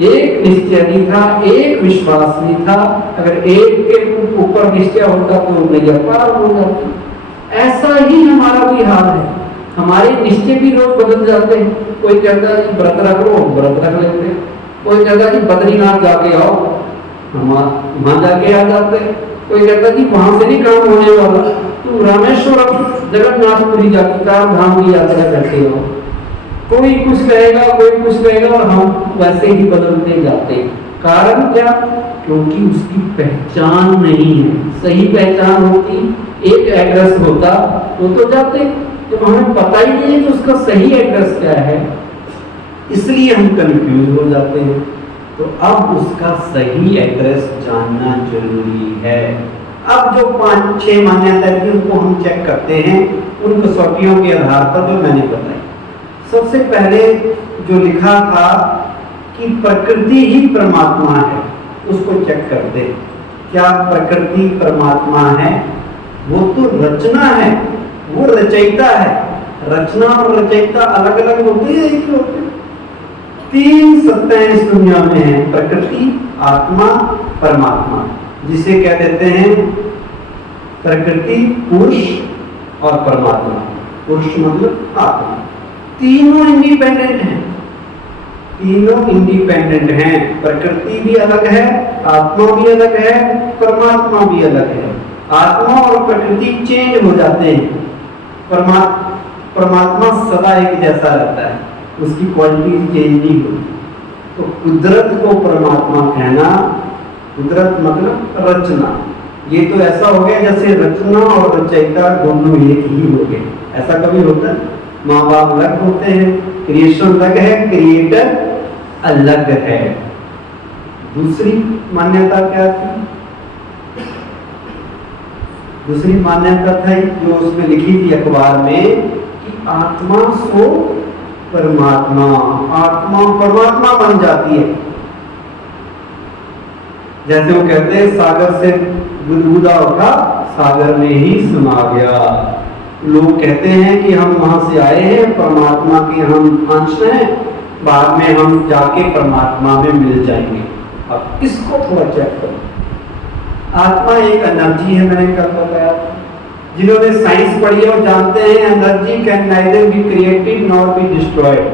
एक निश्चय नहीं था, एक विश्वास नहीं था। अगर एक के ऊपर निश्चय होता तो नैया पार हो जाती। ऐसा ही हमारा भी हाल है। हमारे निश्चय भी रोज बदल जाते हैं। कोई कहता है व्रत रख लो, व्रत रख लेते हैं। कोई कहता है बद्रीनाथ जाके आओ, हम वहां जाके आ जाते हैं। कोई कहता है वहां से नहीं काम होने वाला, तो रामेश्वरम जगन्नाथपुरी जाके चार धाम की यात्रा करते हो। कोई कुछ कहेगा, कोई कुछ कहेगा, और हम वैसे ही बदलते जाते हैं। कारण क्या? क्योंकि उसकी पहचान नहीं है। सही पहचान होती, एक एड्रेस होता तो जाते। जब हमें पता ही नहीं है कि उसका सही एड्रेस क्या है, इसलिए हम कंफ्यूज हो जाते हैं। तो अब उसका सही एड्रेस जानना जरूरी है। अब जो 5-6 मान्यताएं थी उनको हम चेक करते हैं उन कसौटियों के आधार पर जो मैंने बताई। सबसे पहले जो लिखा था कि प्रकृति ही परमात्मा है, उसको चेक करते हैं। क्या प्रकृति परमात्मा है वो तो रचना है, वो रचयिता है। रचना और रचयिता अलग अलग होते हैं, एक ही होते हैं। तीन सत्ताएं इस दुनिया में हैं, प्रकृति, आत्मा, परमात्मा, जिसे कह देते हैं प्रकृति, पुरुष और परमात्मा। पुरुष मतलब आत्मा। तीनों इंडिपेंडेंट हैं, तीनों इंडिपेंडेंट हैं। प्रकृति भी अलग है, आत्मा भी अलग है, परमात्मा भी अलग है। आत्मा और प्रकृति चेंज हो जाते हैं, परमात्मा सदा एक जैसा रहता है, उसकी क्वालिटी चेंज नहीं होती। तो कुदरत को परमात्मा कहना, कुदरत मतलब रचना। ये तो ऐसा हो गया जैसे रचना और रचयिता दोनों एक ही हो गए। ऐसा कभी होता है? माँ बाप अलग होते हैं, क्रिएशन अलग है, क्रिएटर अलग है। दूसरी मान्यता क्या थी? दूसरी मान्यता थी जो उसमें लिखी थी अखबार में कि आत्मा सो परमात्मा, आत्मा परमात्मा बन जाती है। जैसे वो कहते हैं सागर से बुदबुदा उठा, सागर में ही समा गया। लोग कहते हैं कि हम वहां से आए हैं, परमात्मा के हम अंश हैं, बाद में हम जाके परमात्मा में मिल जाएंगे। अब इसको थोड़ा चेक करो। आत्मा एक एनर्जी है, मैंने कल बताया। जिन्होंने साइंस पढ़ी है वो जानते हैं energy can neither be created nor be destroyed.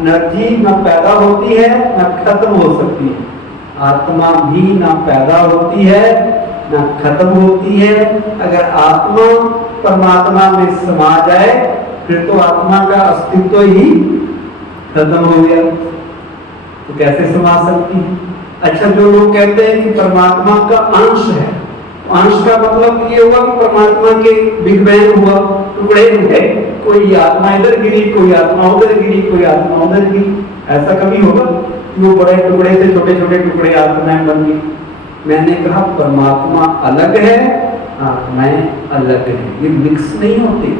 Energy ना पैदा होती है ना खत्म हो सकती है। आत्मा भी ना पैदा होती है ना खत्म होती है। अगर आत्मा परमात्मा में समा जाए फिर तो आत्मा का अस्तित्व ही खत्म हो गया। तो कैसे समा सकती है? अच्छा, जो लोग कहते हैं कि परमात्मा का अंश है, अंश का मतलब ये हुआ कि परमात्मा के बिग बैंग हुआ, टुकड़े हुए, कोई आत्मा इधर गिरी, कोई आत्मा उधर गिरी, कोई आत्मा उधर गिरी। ऐसा कभी होगा कि वो बड़े टुकड़े से छोटे छोटे टुकड़े आत्माएं बन गई? मैंने कहा परमात्मा अलग है, आत्माएं अलग है, ये मिक्स नहीं होते।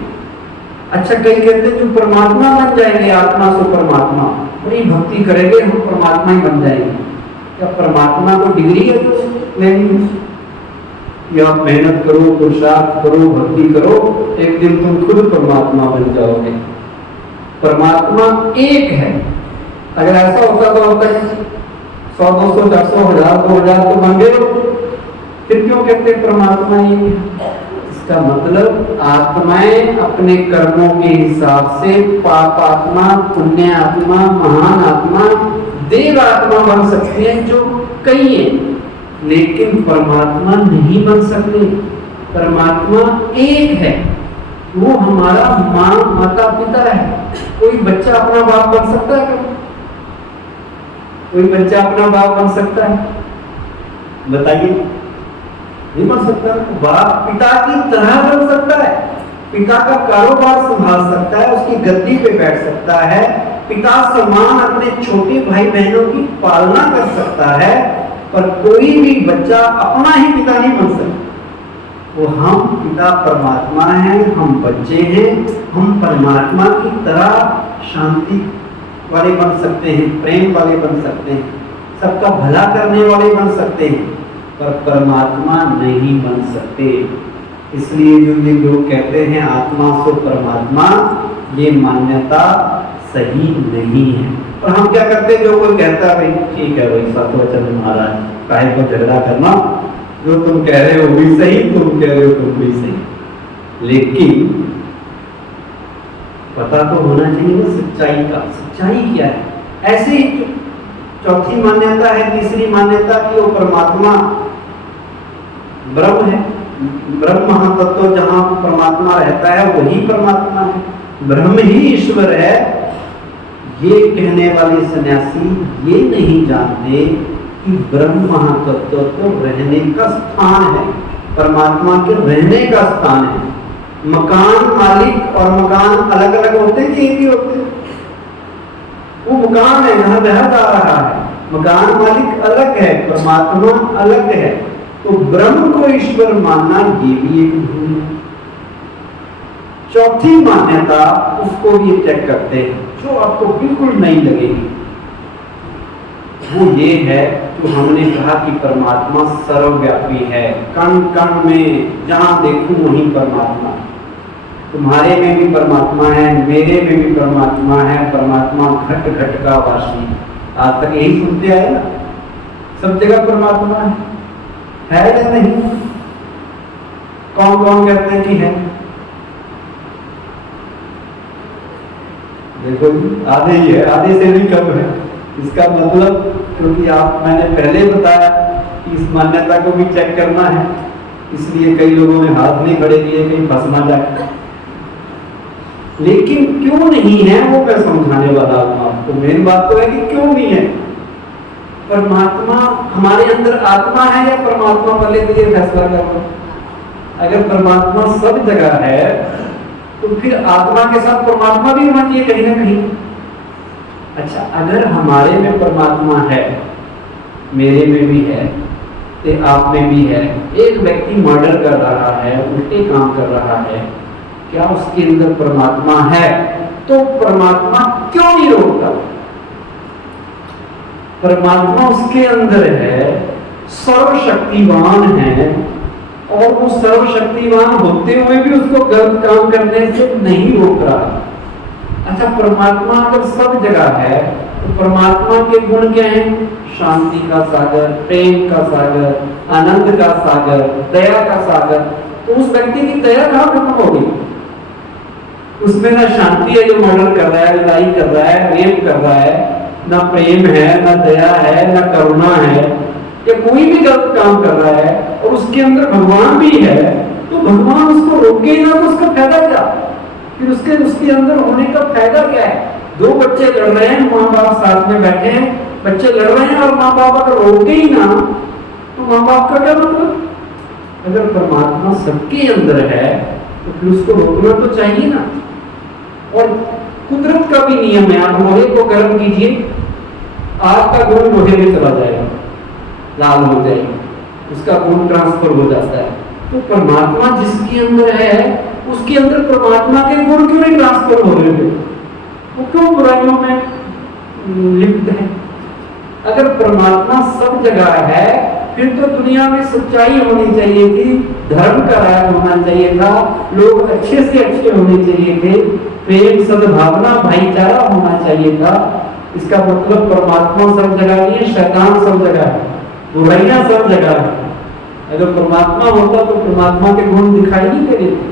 अच्छा, कई कहते हैं जो परमात्मा बन जाएंगे, आत्मा से परमात्मा, बड़ी भक्ति करेंगे हम परमात्मा ही बन जाएंगे। क्या परमात्मा को डिग्री है जो लेनी? या आप मेहनत करो, पुरुषार्थ करो, भक्ति करो, एक दिन तुम खुद परमात्मा बन जाओगे। परमात्मा एक है। अगर ऐसा होता तो अब तक 100, 200, 400, 1000, 2000 तो बन गए। फिर क्यों कहते परमात्मा एक है? इसका मतलब आत्माएं अपने कर्मों के हिसाब से पाप आत्मा, पुण्य आत्मा, महान आत्मा, देव आत्मा बन सकती है, जो कई है, लेकिन परमात्मा नहीं बन सकते। परमात्मा एक है, वो हमारा माँ माता पिता है। कोई बच्चा अपना बाप बन सकता है क्या? कोई बच्चा अपना बाप बन सकता है? बताइए, नहीं बन सकता। बाप पिता की तरह बन सकता है, पिता का कारोबार संभाल सकता है, उसकी गद्दी पे बैठ सकता है, पिता समान अपने छोटे भाई बहनों की पालना कर सकता है, पर कोई भी बच्चा अपना ही पिता नहीं बन सकता। वो हम पिता परमात्मा हैं, हम बच्चे हैं, हम परमात्मा की तरह शांति वाले बन सकते हैं, प्रेम वाले बन सकते हैं, सबका भला करने वाले बन सकते हैं, पर परमात्मा नहीं बन सकते। इसलिए जो ये लोग कहते हैं आत्मा से परमात्मा, ये मान्यता सही नहीं है। और हम क्या करते हैं, जो कोई कहता है भाई ठीक है भाई सतवचन महाराज, काहे को झगड़ा करना, जो तुम कह रहे हो भी सही, तुम कह रहे हो तुम भी सही, लेकिन पता तो होना चाहिए ना सच्चाई का। सच्चाई क्या है? ऐसे ही चौथी मान्यता है, तीसरी मान्यता की वो परमात्मा ब्रह्म है, ब्रह्म महातत्व जहां परमात्मा रहता है वही परमात्मा है, ब्रह्म ही ईश्वर है। ये कहने वाले सन्यासी ये नहीं जानते कि ब्रह्म महातत्व तो रहने का स्थान है, परमात्मा के रहने का स्थान है। मकान मालिक और मकान अलग अलग होते हैं कि एक ही होते हैं? वो मकान है जहां रहा जा रहा है, मकान मालिक अलग है, परमात्मा अलग है। तो ब्रह्म को ईश्वर मानना ये भी एक भूल है। चौथी मान्यता, उसको भी चेक करते हैं, जो आपको बिल्कुल नहीं लगेगी। वो ये है जो हमने कहा कि परमात्मा सर्वव्यापी है, कण कण में जहाँ देखूं वहीं परमात्मा। तुम्हारे में भी परमात्मा है, मेरे में भी परमात्मा है, परमात्मा घट घट का वासी। आज तक यही सुनते आए ना, सब जगह परमात्मा है या नहीं? कौन कौन कहते हैं कि है? देखो जी, आधे ही है, आधे से भी कम है। इसका मतलब, क्योंकि मैंने पहले बताया कि इस मान्यता को भी चेक करना है, इसलिए कई लोगों ने हाथ नहीं खड़े किए कहीं फंस ना जाए। लेकिन क्यों नहीं है वो मैं समझाने वाला हूं आपको। मेन बात तो है कि क्यों नहीं है। परमात्मा हमारे अंदर आत्मा है या परमात्मा, पहले तो ये फैसला कर लो। अगर परमात्मा सब जगह है तो फिर आत्मा के साथ परमात्मा भी होना चाहिए कहीं ना कहीं। अच्छा, अगर हमारे में परमात्मा है, मेरे में भी है, तो आप में भी है। एक व्यक्ति मर्डर कर रहा है, उल्टे काम कर रहा है, क्या उसके अंदर परमात्मा है? तो परमात्मा क्यों नहीं रोकता? परमात्मा उसके अंदर है, सर्वशक्तिवान है, और वो सर्वशक्तिवान होते हुए भी उसको गलत काम करने से नहीं रोक रहा। अच्छा, परमात्मा अगर सब जगह है तो परमात्मा के गुण क्या हैं? शांति का सागर, प्रेम का सागर, आनंद का सागर, दया का सागर। तो उस व्यक्ति की दया कहाँ खत्म होगी? उसमें ना शांति है जो मर्डर कर रहा है, लड़ाई कर रहा है, रेप कर रहा है, ना प्रेम है, ना दया है, ना करुणा है, या कोई भी गलत काम कर रहा है, और उसके अंदर भगवान भी है। तो भगवान उसको रोके ना, तो उसका फायदा क्या? फिर उसके अंदर होने का फायदा क्या है? दो बच्चे लड़ रहे हैं, माँ बाप साथ में बैठे हैं, बच्चे लड़ रहे हैं और माँ बाप अगर रोके ही ना, तो माँ बाप का क्या मतलब? अगर परमात्मा सबके अंदर है तो फिर उसको रोकना तो चाहिए ना। और कुदरत का भी नियम है, आप लोहे को गर्म कीजिए, आग का गुण लोहे में चला जाएगा, लाल हो जाएगी, उसका गुण ट्रांसफर हो जाता है। तो परमात्मा जिसके अंदर है उसके अंदर परमात्मा के गुण क्यों नहीं ट्रांसफर हो रहे थे? वो क्यों बुराइयों में लिप्त है? अगर परमात्मा सब जगह है फिर तो दुनिया में सच्चाई होनी चाहिए थी, धर्म का राज होना चाहिए था, लोग अच्छे से अच्छे होने चाहिए थे, प्रेम सद्भावना भाईचारा होना चाहिए था। इसका मतलब परमात्मा सब जगह नहीं है, शैतान सब जगह है, बुराइयां सब जगह है। अगर परमात्मा होता तो परमात्मा के गुण दिखाई नहीं देते।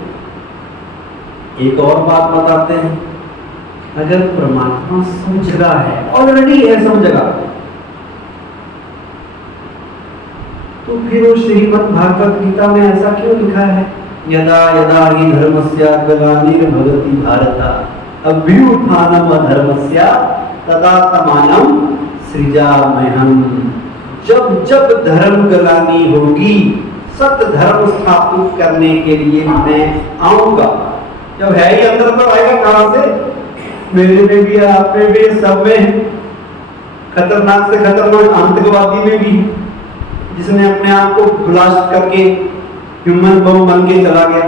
एक और बात बताते हैं, अगर परमात्मा सब जगह है, ऑलरेडी है सब जगह, तो फिर वो श्रीमद् भागवत गीता में ऐसा क्यों लिखा है? यदा यदा हि धर्मस्य ग्लानिर्भवति भारत अभ्युत्थानम् अधर्मस्य तदात्मानं सृजाम्यहम्। जब जब धर्म ग्लानि होगी, सत्य धर्म स्थापित करने के लिए मैं आऊंगा। जब है ही अंदर तो आएगा कहां से? मेरे में भी है, आप में भी है, सब में है। खतरनाक से खतरनाक आतंकवादी में भी, जिसने अपने आप को ब्लास्ट करके ह्यूमन बम बन के चला गया।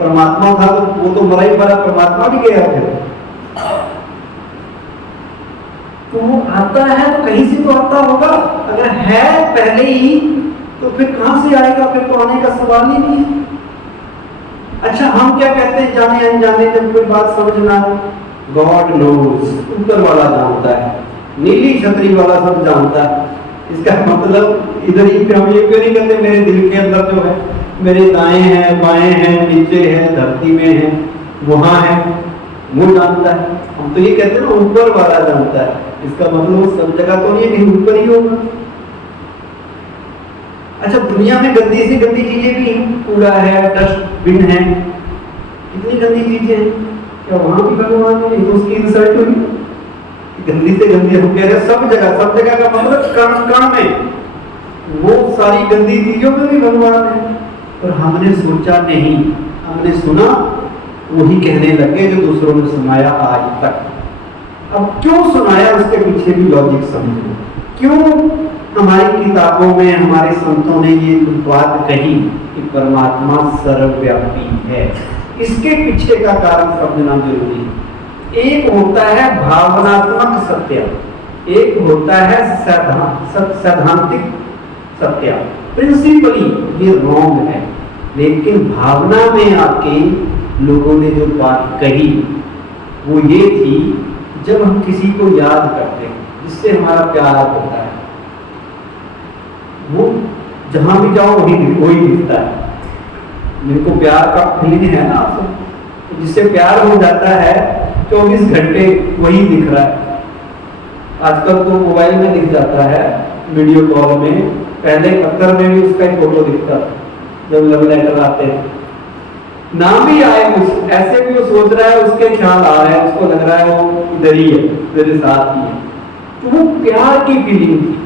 परमात्मा था तो वो तो मरा ही मरा, परमात्मा भी गया फिर। तो वो आता है तो कहीं से तो आता होगा, अगर है पहले ही तो फिर कहां से आएगा? फिर तो आने का सवाल ही नहीं। अच्छा, हम क्या कहते हैं जाने अनजाने, जब कोई बात समझ ना आए? गॉड नोज, ऊपर वाला जानता है, नीली छतरी वाला सब जानता है। इसका मतलब इधर ही हम ये क्यों नहीं कहते मेरे दिल के अंदर जो है, मेरे दाएं हैं, बाएं हैं, नीचे है, धरती में है, वहां है, वो जानता है। हम तो ये कहते हैं ना ऊपर वाला जानता है। इसका मतलब सब जगह तो नहीं है, कहीं ऊपर ही होगा। अच्छा, दुनिया में गंदी से गंदी चीजें भी हैं, कूड़ा है, डस्टबिन है, कितनी गंदी चीजें हैं, क्या वहां भी भगवान है? तो उसकी इंसल्ट हुई, गंदी से गंदी। हम कह रहे हैं सब जगह का मतलब कण कण में, वो सारी गंदी चीजों में भी भगवान है। और हमने सोचा नहीं, हमने सुना, वही कहने लगे जो दूसरों ने सुनाया आज तक। अब क्यों सुनाया उसके पीछे भी लॉजिक समझो। क्यों हमारी किताबों में हमारे संतों ने ये बात कही कि परमात्मा सर्वव्यापी है? इसके पीछे का कारण समझना जरूरी है। एक होता है भावनात्मक सत्य, एक होता है सैद्धांतिक सत्य, प्रिंसिपली ये रॉन्ग है, लेकिन भावना में आके लोगों ने जो बात कही वो ये थी, जब हम किसी को याद करते हैं जिससे हमारा प्यार होता है, वो जहां भी जाओ वही दिखता है। जिनको प्यार का फीलिंग है ना आपको, तो जिससे प्यार हो जाता है 24 घंटे वही दिख रहा है। आजकल तो मोबाइल में दिख जाता है, वीडियो कॉल में, पहले पत्थर में भी उसका एक फोटो दिखता जब लव लेटर आते हैं। ना भी आए कुछ, ऐसे भी वो सोच रहा है, उसके ख्याल आ रहे हैं, उसको लग रहा है वो इधर ही है, मेरे साथ ही है। तो वो प्यार की फीलिंग थी।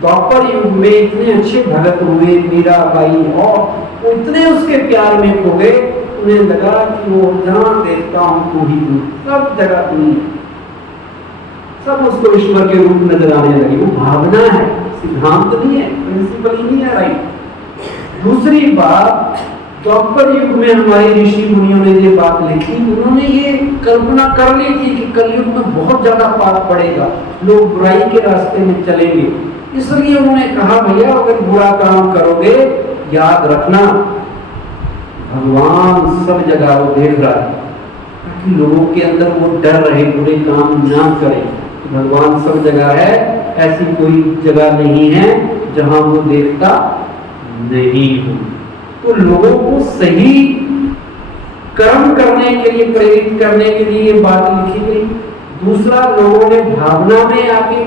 द्वापर युग में इतने अच्छे भगत हुए मीराबाई, और वो इतने उसके प्यार में खो गए, उन्हें लगा कि वो जहां देखता हूं तू ही तू, सब जगह तू ही, सब उसको ईश्वर के रूप नजर आने लगी। वो भावना है, सिद्धांत नहीं है, प्रिंसिपल ही नहीं है, राइट। दूसरी बात, द्वापर युग में हमारे ऋषि मुनियों ने ये बात लिखी, उन्होंने ये कल्पना कर ली थी कि कलयुग में बहुत ज्यादा पाप पड़ेगा, लोग बुराई के रास्ते में चलेंगे, इसलिए उन्होंने कहा भैया अगर बुरा काम करोगे याद रखना भगवान सब जगह वो देख रहा है, ताकि लोगों के अंदर वो डर रहे, बुरे काम ना करें। भगवान सब जगह है, ऐसी कोई जगह नहीं है जहां वो देखता नहीं हो। तो लोगों को सही कर्म करने के लिए, प्रेरित करने के लिए ये बात लिखी गई। दूसरा, लोगों ने भावना में आके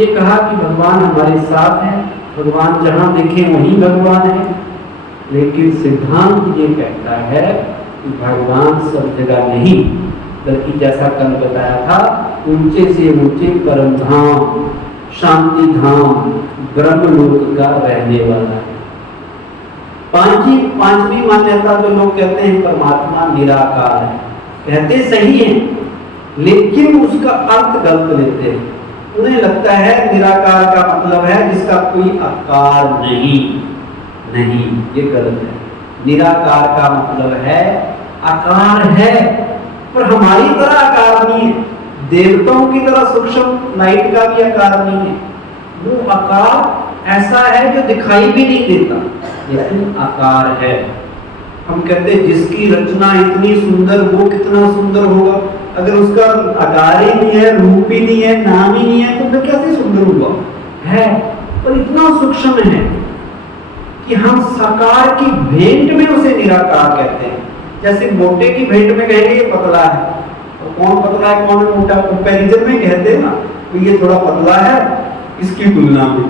ये कहा कि भगवान हमारे साथ है, भगवान जहां देखें वहीं भगवान है। लेकिन सिद्धांत ये कहता है कि भगवान सब जगह नहीं, बल्कि जैसा कल बताया था, ऊंचे से ऊंचे परम धाम, शांति धाम, ब्रह्मलोक का रहने वाला है। पांचवी मान्यता जो लोग कहते हैं परमात्मा निराकार है, कहते सही है, लेकिन उसका अर्थ गलत लेते हैं। उन्हें लगता है निराकार का मतलब है जिसका कोई आकार नहीं, ये गलत है। निराकार का मतलब है आकार है, पर हमारी तरह आकार नहीं है, देवताओं की तरह सूक्ष्म लाइट का भी आकार नहीं है। वो आकार ऐसा है जो दिखाई भी नहीं देता, लेकिन आकार है। हम कहते हैं जिसकी रचना इतनी सुंदर, वो कितना सुंदर होगा। अगर उसका आकार ही नहीं है, रूप ही नहीं है, नाम ही नहीं है, तो फिर कैसे सुंदर हुआ है। पर इतना सूक्ष्म है कि हम साकार की भेंट में उसे निराकार कहते हैं। जैसे मोटे की भेंट में कहेंगे ये पतला है, और कौन पतला है कौन मोटा, कंपैरिजन में कहते हैं ना, तो ये थोड़ा पतला है इसकी तुलना में,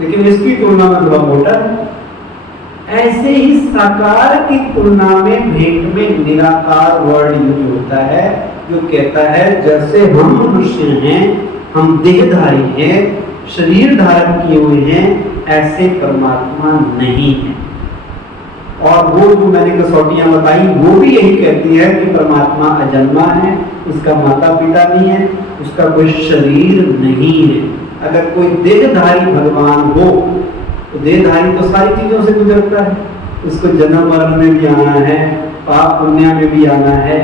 लेकिन इसकी तुलना में थोड़ा मोटा है। ऐसे ही साकार की तुलना में भेंट में निराकार वर्ड यूज होता है, जो कहता है जैसे हम मनुष्य हैं, हम देहधारी हैं, शरीर धारण किए हुए हैं, ऐसे परमात्मा नहीं है। और वो जो मैंने कसौटियां बताई वो भी यही कहती है कि परमात्मा अजन्मा है, उसका माता पिता नहीं है, उसका कोई शरीर नहीं है। अगर कोई देहधारी भगवान हो तो देहधारी तो सारी चीजों से गुजरता है, उसको जन्म मरण में भी आना है, पाप पुण्य में भी आना है।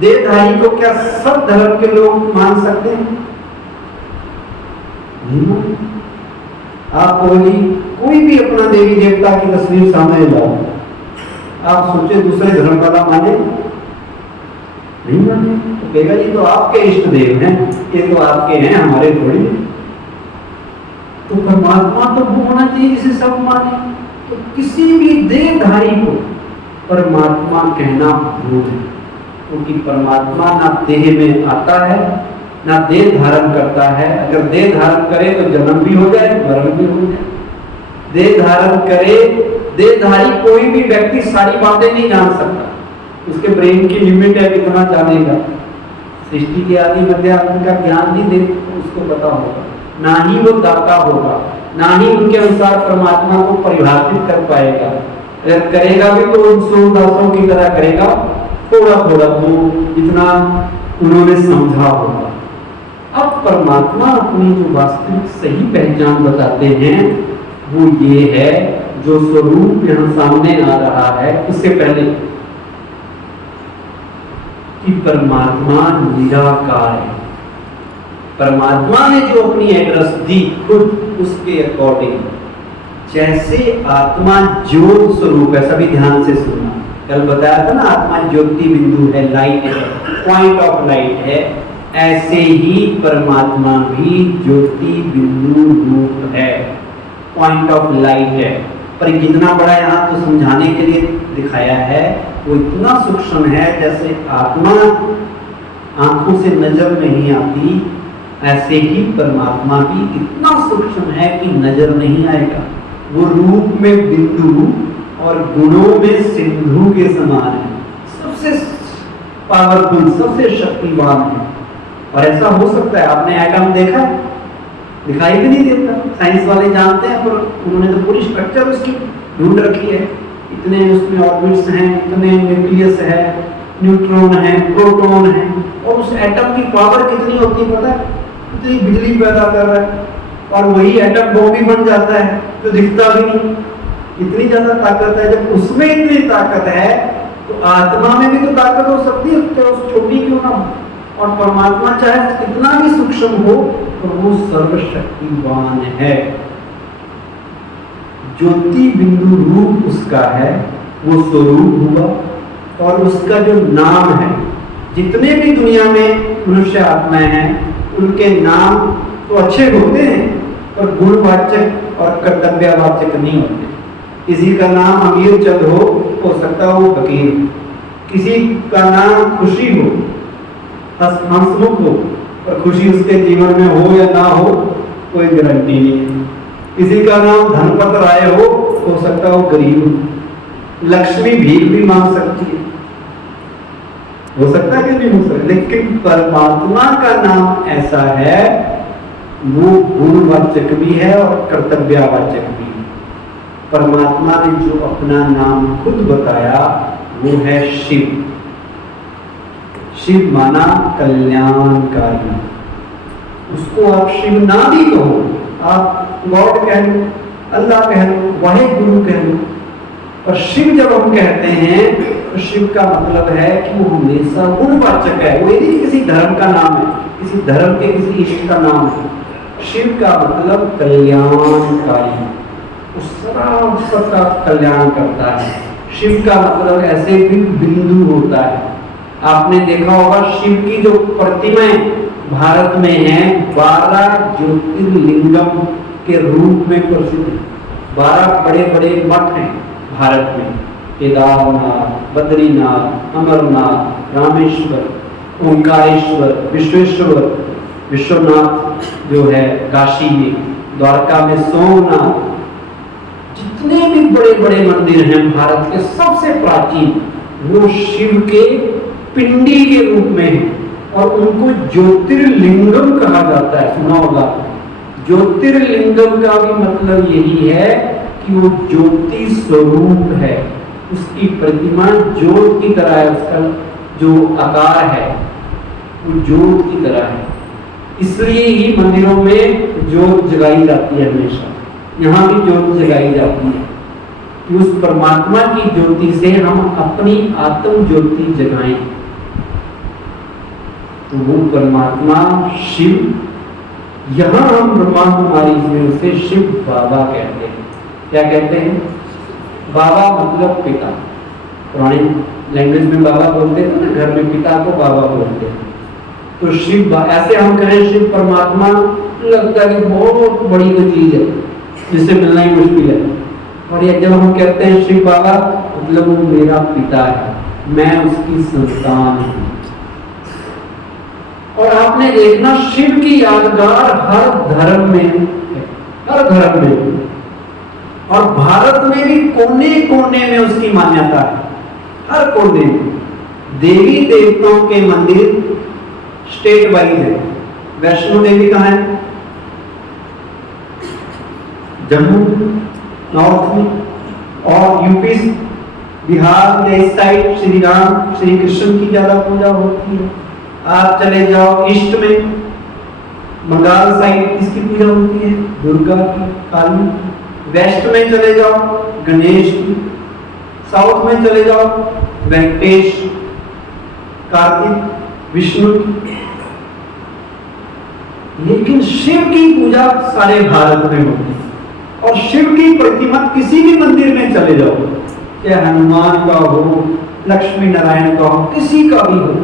देहधारी को क्या सब धर्म के लोग मान सकते हैं? नहीं। आप बोली कोई भी अपना देवी देवता की तस्वीर सामने लाओ, आप सोचे दूसरे धर्म वाला माने? नहीं माने, तो कहेगा ये तो आपके इष्ट देव हैं, ये तो आपके हैं, हमारे थोड़ी। तो परमात्मा तो वो होना चाहिए जिसे सब माने। तो किसी भी देहधारी को परमात्मा कहना भूल है, क्योंकि परमात्मा ना देह में आता है, ना देह धारण करता है। अगर देह धारण करे तो जन्म भी हो जाए, मरण भी हो जाए। देह धारण करे, देहधारी कोई भी व्यक्ति सारी बातें नहीं जान सकता, उसके ब्रेन की लिमिट है कितना जानेगा। सृष्टि के आदि मध्य अंत का ज्ञान नहीं दे तो उसको पता होगा, ना ही वो दाता होगा, ना ही उनके अनुसार परमात्मा को परिभाषित कर पाएगा। अगर करेगा भी तो उन सूरदासों की तरह करेगा, थोड़ा थोड़ा तो जितना उन्होंने समझा होगा। अब परमात्मा अपनी जो वास्तविक सही पहचान बताते हैं वो ये है, जो स्वरूप यहां सामने आ रहा है उससे पहले कि परमात्मा निराकार है। परमात्मा ने जो अपनी एड्रेस दी खुद उसके अकॉर्डिंग, जैसे आत्मा ज्योत स्वरूप है, सभी ध्यान से सुनना, कल बताया था ना आत्मा ज्योति बिंदु है, लाइट है, पॉइंट ऑफ लाइट है, ऐसे ही परमात्मा भी ज्योति बिंदु रूप है, पॉइंट ऑफ लाइट है। पर जितना बड़ा यहाँ तो समझाने के लिए दिखाया है, वो इतना सूक्ष्म है, जैसे आत्मा आंखों से नजर नहीं आती, ऐसे ही परमात्मा भी इतना सूक्ष्म है कि नजर नहीं आएगा। वो रूप में बिंदु और गुणों में सिंधु के समान है, सबसे पावरफुल, सबसे शक्तिवान है। और ऐसा हो सकता है, आपने एटम देखा है? दिखाई भी नहीं देता, साइंस वाले जानते हैं, पर उन्होंने तो पूरी स्ट्रक्चर उसकी ढूंढ रखी है, इतने उसमें ऑर्बिट्स हैं, इतने न्यूक्लियस है, न्यूट्रॉन है, प्रोटॉन है, और उस एटम की पावर कितनी होती है पता है? इतनी बिजली पैदा कर रहा है, और वही एटम बॉम्ब भी बन जाता है तो दिखता भी नहीं, इतनी ज्यादा ताकत है। जब उसमें इतनी ताकत है तो आत्मा में भी तो ताकत हो सकती है, तो उस छोटी क्यों ना हो। और परमात्मा चाहे कितना भी सूक्ष्म हो तो वो सर्वशक्तिवान है। ज्योति बिंदु रूप उसका है, वो स्वरूप हुआ, और उसका जो नाम है, जितने भी दुनिया में मनुष्य आत्माएं हैं उनके नाम तो अच्छे होते हैं, पर गुणवाचक और कर्तव्यवाचक नहीं होते। किसी का नाम अमीर चंद हो सकता है वो फकीर, किसी का नाम खुशी हो, हंसमुख हो, पर खुशी उसके जीवन में हो या ना हो कोई गारंटी नहीं है। किसी का नाम धनपत राय हो सकता है वो गरीब हो, लक्ष्मी भीख भी मांग सकती है, हो सकता है कि नहीं हो सकता। लेकिन परमात्मा का नाम ऐसा है, वो गुणवाचक भी है और कर्तव्यवाचक भी है। परमात्मा ने जो अपना नाम खुद बताया वो है शिव। शिव माना कल्याणकारी। उसको आप शिव ना भी कहो, आप गॉड कह लो, अल्लाह कह लो, वाहे गुरु कह लो, और शिव जब हम कहते हैं तो शिव का मतलब है कि वो हमेशा गुणवाचक है। वो यदि किसी धर्म का नाम है, किसी धर्म के किसी ईश्वर का नाम है। शिव का मतलब कल्याणकारी, उस सबका कल्याण करता है। शिव का मतलब ऐसे भी बिंदु होता है। आपने देखा होगा शिव की जो प्रतिमाएं भारत में हैं 12 ज्योतिर्लिंगम के रूप में प्रसिद्ध है। 12 बड़े बड़े मठ हैं भारत में, केदारनाथ, बद्रीनाथ, अमरनाथ, रामेश्वर, ओंकारेश्वर, विश्वेश्वर, विश्वनाथ जो है काशी में, द्वारका में सोमनाथ, जितने भी बड़े बड़े मंदिर हैं भारत के सबसे प्राचीन, वो शिव के पिंडी के रूप में है, और उनको ज्योतिर्लिंगम कहा जाता है। सुना होगा, ज्योतिर्लिंगम का भी मतलब यही है कि वो ज्योति स्वरूप है। उसकी प्रतिमा ज्योत की तरह है, उसका जो आकार है वो ज्योत की तरह है। इसलिए ही मंदिरों में ज्योत जगाई जाती है हमेशा, यहाँ भी ज्योत जगाई जाती है कि उस परमात्मा की ज्योति से हम अपनी आत्म ज्योति जगाएं। तो वो परमात्मा शिव, यहाँ हम ब्रह्मा कुमारी में उसे शिव बाबा कहते हैं। क्या कहते हैं? बाबा मतलब पिता। पुराने लैंग्वेज में बाबा बोलते थे ना, घर में पिता को बाबा बोलते हैं। तो शिव, ऐसे हम कहें शिव परमात्मा, लगता है कि बहुत बड़ी कोई चीज है जिससे मिलना ही मुश्किल है। और ये जब हम कहते हैं शिव बाबा, मतलब वो मेरा पिता है, मैं उसकी संतान हूं। और आपने देखना शिव की यादगार हर धर्म में है, हर धर्म में, और भारत में भी कोने कोने में उसकी मान्यता है, हर कोने में। देवी देवताओं के मंदिर स्टेट वाइज है। वैष्णो देवी कहाँ है? जम्मू नॉर्थ में, और यूपी बिहार के इस साइड श्री राम श्री कृष्ण की ज्यादा पूजा होती है। आप चले जाओ ईस्ट में, बंगाल साइड किसकी पूजा होती है? दुर्गा की, काली की। वेस्ट में चले जाओ गणेश की, साउथ में चले जाओ वेंकटेश, कार्तिक, विष्णु की। लेकिन शिव की पूजा सारे भारत में होती है। और शिव की प्रतिमा किसी भी मंदिर में चले जाओ, चाहे हनुमान का हो, लक्ष्मी नारायण का हो, किसी का भी हो,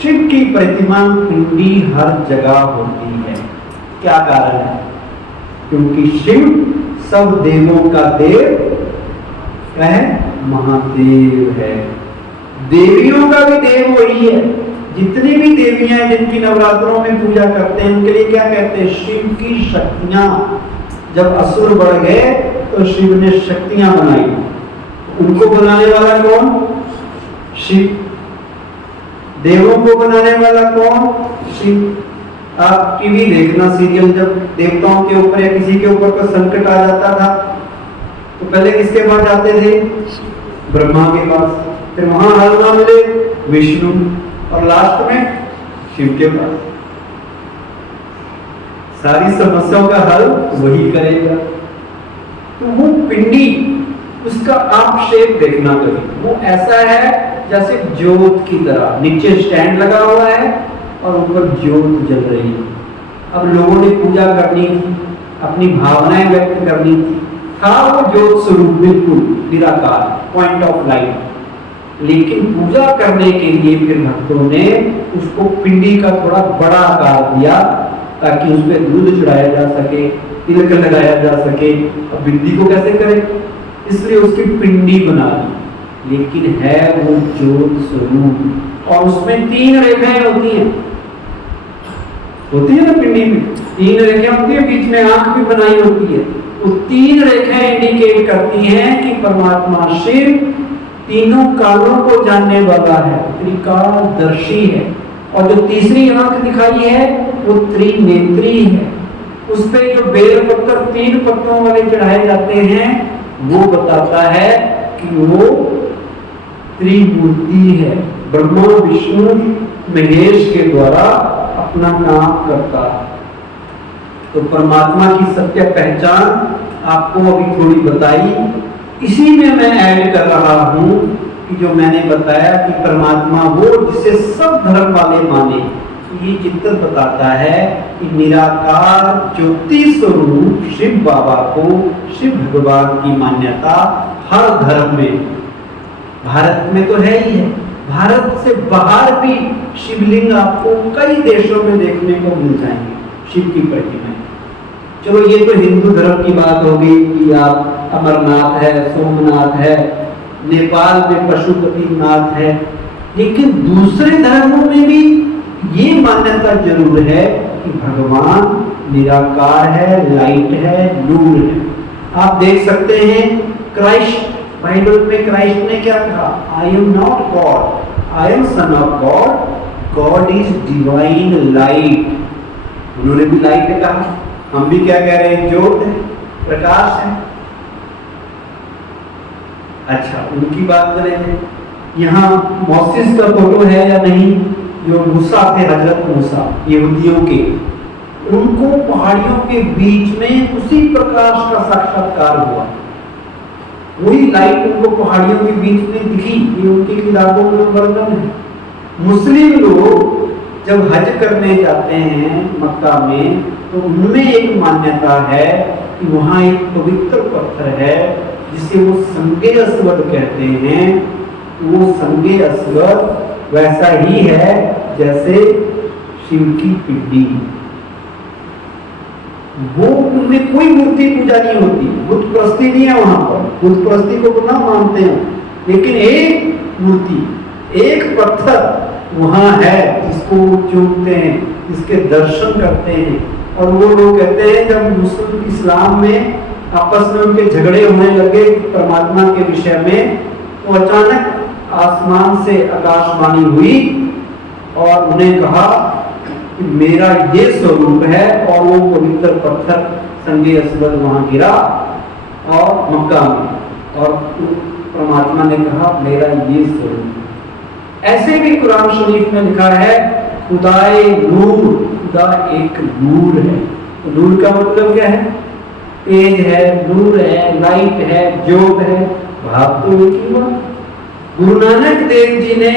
शिव की प्रतिमा पिंडी हर जगह होती है। क्या कारण है? क्योंकि शिव सब देवों का देव है, महादेव है। देवियों का भी देव वही है। जितनी भी देवियां जिनकी नवरात्रों में पूजा करते हैं उनके लिए क्या कहते हैं? शिव की शक्तियां। जब असुर बढ़ गए तो शिव ने शक्तियां बनाई। उनको बनाने वाला कौन? शिव। देवों को बनाने वाला कौन? शिव। आप टीवी देखना सीरियल, जब देवताओं के ऊपर या किसी के ऊपर कोई संकट आ जाता था तो पहले किसके पास जाते थे? ब्रह्मा के पास। फिर वहां हल ना मिले विष्णु, और लास्ट में शिव के पास। सारी समस्याओं का हल वही करेगा। तो वो पिंडी, उसका आप शेप देखना कभी, वो ऐसा है जैसे ज्योत की तरह। नीचे स्टैंड लगा हुआ है और ऊपर ज्योत जल रही है। अब लोगों ने पूजा करनी थी, अपनी भावनाएं व्यक्त करनी थी, था वो ज्योत स्वरूप बिल्कुल निराकार, पॉइंट ऑफ लाइट। लेकिन पूजा करने के लिए फिर भक्तों ने उसको पिंडी का थोड़ा बड़ा आकार दिया ताकि उस पर दूध चढ़ाया जा सके, तिलक लगाया जा सके। अब बिंदी को कैसे करें? इसलिए उसकी पिंडी बना दी। लेकिन है वो ज्योत स्वरूप, और उसमें 3 रेखाएं होती हैं। होती है ना पिंडी में 3 रेखाएं होती है, बीच में आंख भी बनाई होती है। वो 3 रेखाएं इंडिकेट करती हैं कि परमात्मा शिव तीनों कालों को जानने वाला है, त्रिकालदर्शी है। और जो तीसरी आंख दिखाई है वो त्रिनेत्री है। उस पे जो बेलपत्र 3 पत्तों वाले चढ़ाए जाते हैं वो बताता है कि वो त्रिमूर्ति है। ब्रह्मा विष्णु महेश के द्वारा अपना काम करता है। तो परमात्मा की सत्य पहचान आपको अभी थोड़ी बताई। इसी में मैं ऐड कर रहा हूं कि जो मैंने बताया कि परमात्मा वो जिसे सब धर्म वाले माने। ये चित्र बताता है कि निराकार ज्योति स्वरूप शिव बाबा को, शिव भगवान की मान्यता हर धर्म में, भारत में तो है ही है, भारत से बाहर भी शिवलिंग आपको कई देशों में देखने को मिल जाएंगे, शिव की प्रतिमा। चलो ये तो हिंदू धर्म की बात होगी कि आप अमरनाथ है, सोमनाथ है, नेपाल में पशुपतिनाथ है। लेकिन दूसरे धर्मों में भी ये मान्यता जरूर है कि भगवान निराकार है, लाइट है, नूर है। आप देख सकते हैं क्राइस्ट, बाइबल में क्राइस्ट ने क्या कहा? I am not God, I am son of God, God is divine light. उन्होंने भी लाइट कहा, हम भी क्या कह रहे हैं? ज्योत है, प्रकाश है। अच्छा, उनकी बात करें, यहाँ मोसेस का फोटो है या नहीं? जो मूसा थे, हजरत मूसा यहूदियों के, उनको पहाड़ियों के बीच में उसी प्रकाश का साक्षात्कार हुआ। वही लाइट उनको पहाड़ियों के बीच में दिखी। ये उनकी किताबों में वर्णन है। मुस्लिम लोग जब हज करने जाते हैं मक्का में, तो उनमें एक मान्यता है कि वहाँ एक पवित्र पत्थर है जिसे वो संगे अस्वद कहते हैं। वो संगे अस्वद वैसा ही है जैसे शिव की पिंडी। वो उनमें कोई मूर्ति पूजा नहीं होती, बुत प्रस्ती नहीं है वहां पर, बुत प्रस्ती को ना मानते हैं। लेकिन एक मूर्ति, एक पत्थर वहां है जिसको वो चूमते हैं, जिसके दर्शन करते हैं। और वो लोग कहते हैं जब मुस्लिम इस्लाम में आपस में उनके झगड़े होने लगे परमात्मा के विषय में, तो अचानक आसमान से आकाशवाणी हुई और उन्हें कहा कि मेरा ये स्वरूप है। और वो पवित्र पत्थर संगे अस्वद वहां गिरा और मक्का में, और परमात्मा ने कहा मेरा ये स्वरूप। ऐसे भी कुरान शरीफ में लिखा है खुदाए नूर, खुदा एक नूर है। तो नूर का मतलब क्या है? तेज है, नूर है, लाइट है, ज्योत है। भाव तो एक ही बात। गुरु नानक देव जी ने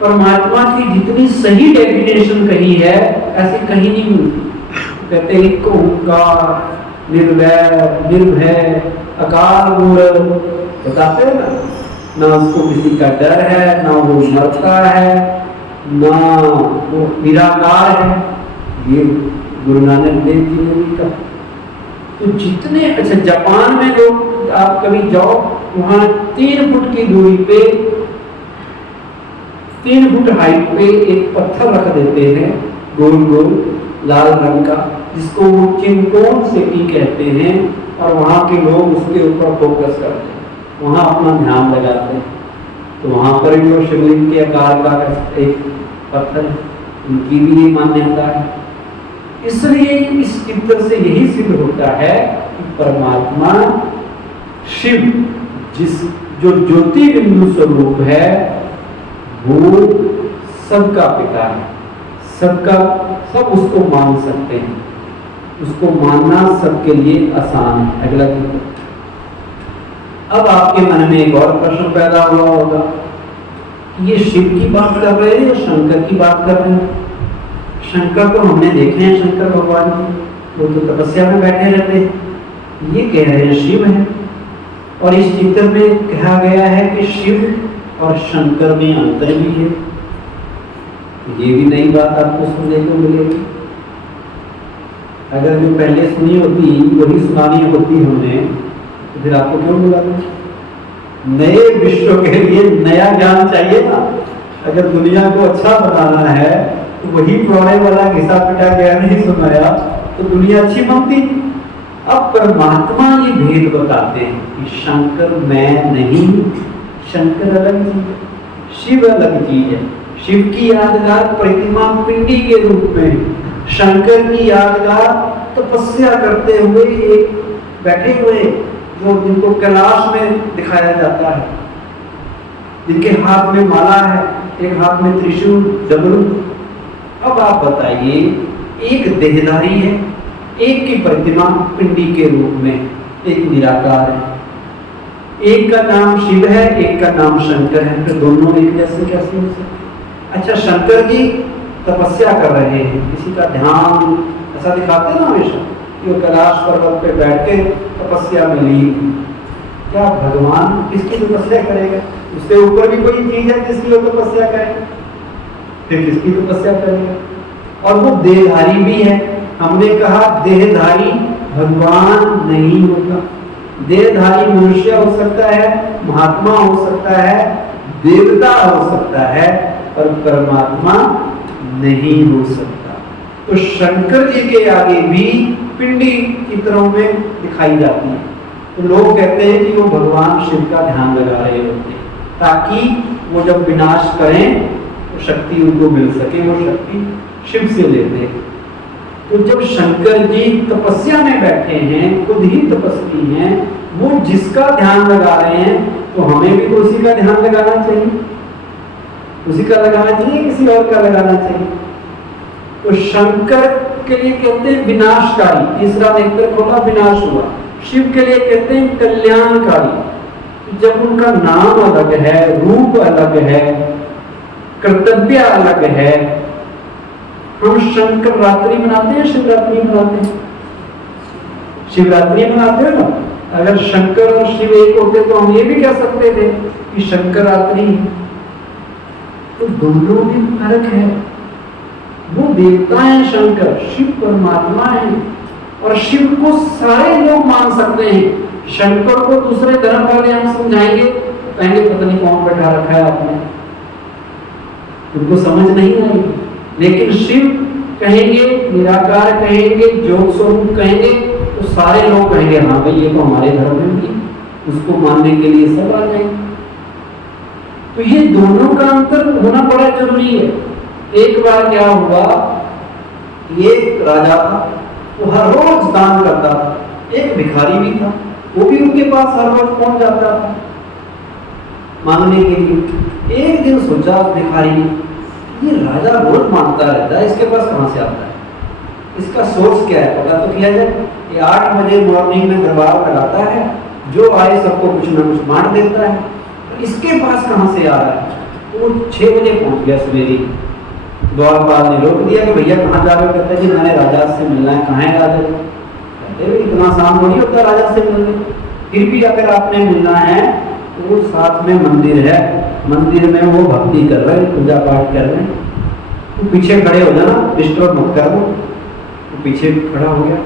परमात्मा की जितनी सही डेफिनेशन कही है ऐसी कहीं नहीं मिलती। कहते हैं एक ओंकार निर्वैर निर्भय अकाल मूर्त, बताते हैं ना उसको किसी का डर है, ना वो मरता है, ना वो निराकार है। ये गुरु नानक देव जी ने भी कहा। तो जितने, अच्छा जापान में लोग, आप कभी जाओ वहां 3 फुट की दूरी पे 3 फुट हाइट पे एक पत्थर रख देते हैं गोल गोल लाल रंग का, जिसको वो चिंतोन सेटी कहते हैं, और वहां के लोग उसके ऊपर फोकस करते हैं, वहां अपना ध्यान लगाते हैं। तो वहां पर भी वो शिवलिंग के आकार का एक पत्थर, उनकी भी ये मान्यता है। इसलिए इस चित्र से यही सिद्ध होता है कि परमात्मा शिव, जिस जो ज्योति बिंदु स्वरूप है, वो सबका पिता है, सबका, सब उसको मान सकते हैं, उसको मानना सबके लिए आसान है। अगला चित्र। अब आपके मन में एक और प्रश्न पैदा हुआ होगा, ये शिव की बात कर रहे हैं या शंकर की बात कर रहे हैं? शंकर तो हमने देखे हैं, शंकर भगवान जी वो तो तपस्या में बैठे रहते हैं, ये कह रहे हैं शिव है। और इस चित्र में कहा गया है कि शिव और शंकर में अंतर भी है। ये भी नई बात आपको सुनने को मिलेगी। अगर जो पहले सुनी होती वही सुनानी होती हमने, तो फिर आपको क्यों बुलाते? नए विश्व के लिए नया ज्ञान चाहिए ना। अगर दुनिया को अच्छा बनाना है तो वही पुराने वाला घिसा पिटा ज्ञान ही सुनाया तो दुनिया अच्छी बनती। अब परमात्मा ये भेद बताते हैं कि शंकर मैं नहीं, शंकर अलग चीज है, शिव अलग चीज है। शिव की यादगार प्रतिमा पिंडी के रूप में, शंकर की यादगार तपस्या करते हुए एक बैठे हुए, जो जिनको कैलाश में दिखाया जाता है, जिनके हाथ में माला है, एक हाथ में त्रिशूल डमरू। अब आप बताइए, एक देहधारी है, एक की प्रतिमा पिंडी के रूप में, एक निराकार है, एक का नाम शिव है, एक का नाम शंकर है, तो दोनों एक जैसे कैसे हो सकते? अच्छा, शंकर जी तपस्या कर रहे हैं, किसी का ध्यान ऐसा दिखाते हैं ना हमेशा कि वो कैलाश पर्वत पे बैठ के तपस्या में लीन। क्या भगवान किसकी तपस्या करेगा? उससे ऊपर भी कोई चीज है जिसकी वो तपस्या करेगा? फिर किसकी तपस्या करेगा? और वो देहधारी भी है। हमने कहा देहधारी भगवान नहीं होता। देहधारी मनुष्य हो सकता है, महात्मा हो सकता है, देवता हो सकता है, पर परमात्मा नहीं हो सकता। तो शंकर जी के आगे भी पिंडी चित्रों में दिखाई जाती है। तो लोग कहते हैं कि वो भगवान शिव का ध्यान लगा रहे होते हैं, ताकि वो जब विनाश करें तो शक्ति उनको मिल सके, वो शक्ति शिव से लेते हैं। तो जब शंकर जी तपस्या में बैठे हैं, खुद ही तपस्वी हैं, वो जिसका ध्यान लगा रहे हैं, तो हमें भी तो उसी का ध्यान लगाना चाहिए। उसी का लगाना चाहिए, किसी और का लगाना चाहिए? तो शंकर के लिए कहते हैं विनाशकारी, तीसरा नेत्र खोला विनाश हुआ। शिव के लिए कहते हैं कल्याणकारी। जब उनका नाम अलग है, रूप अलग है, कर्तव्य अलग है। हम शंकर रात्रि मनाते हैं, शिवरात्रि मनाते हैं, शिवरात्रि मनाते हो ना। अगर शंकर और शिव एक होते तो हम ये भी कह सकते थे कि शंकर रात्रि। तो दोनों में फर्क है। वो देवता है शंकर, शिव परमात्मा है। और शिव को सारे लोग मान सकते हैं। शंकर को दूसरे धर्म वाले हम समझाएंगे, कहेंगे पता नहीं कौन बैठा रखा है आपने, उनको समझ नहीं आएगी। लेकिन शिव कहेंगे, निराकार कहेंगे, ज्योत स्वरूप कहेंगे, तो सारे लोग कहेंगे हाँ भाई ये तो हमारे धर्म में भी, उसको मानने के लिए सब आ जाएंगे। तो ये दोनों का अंतर होना बड़ा जरूरी है। एक बार क्या हुआ, एक राजा था, वो हर रोज दान करता था। एक भिखारी भी था, वो भी उनके पास हर रोज पहुंच जाता था मांगने के लिए। एक दिन सोचा भिखारी ने, ये राजा रोज मांगता रहता है, इसके पास कहां से आता है, इसका सोर्स क्या है, पता तो किया जाए। ये 8 बजे मॉर्निंग में दरबार लगाता है, जो आए सबको कुछ ना कुछ बांट देता है, तो इसके पास कहां से आ रहा है। तो वो 6 बजे पहुंच गया सवेरे, द्वारपाल ने रोक दिया कि भैया कहाँ जा रहे हो? कहते जी मैंने राजा से मिलना है। कहाँ है राजा? कहते भाई इतना आसान थोड़ी होता है राजा से मिलने, फिर भी अगर आपने मिलना है तो वो साथ में मंदिर है, मंदिर में वो भक्ति कर रहे हैं, पूजा पाठ कर रहे हैं, तो पीछे खड़े हो जाना, डिस्टर्ब मत कर दो। तो पीछे खड़ा हो गया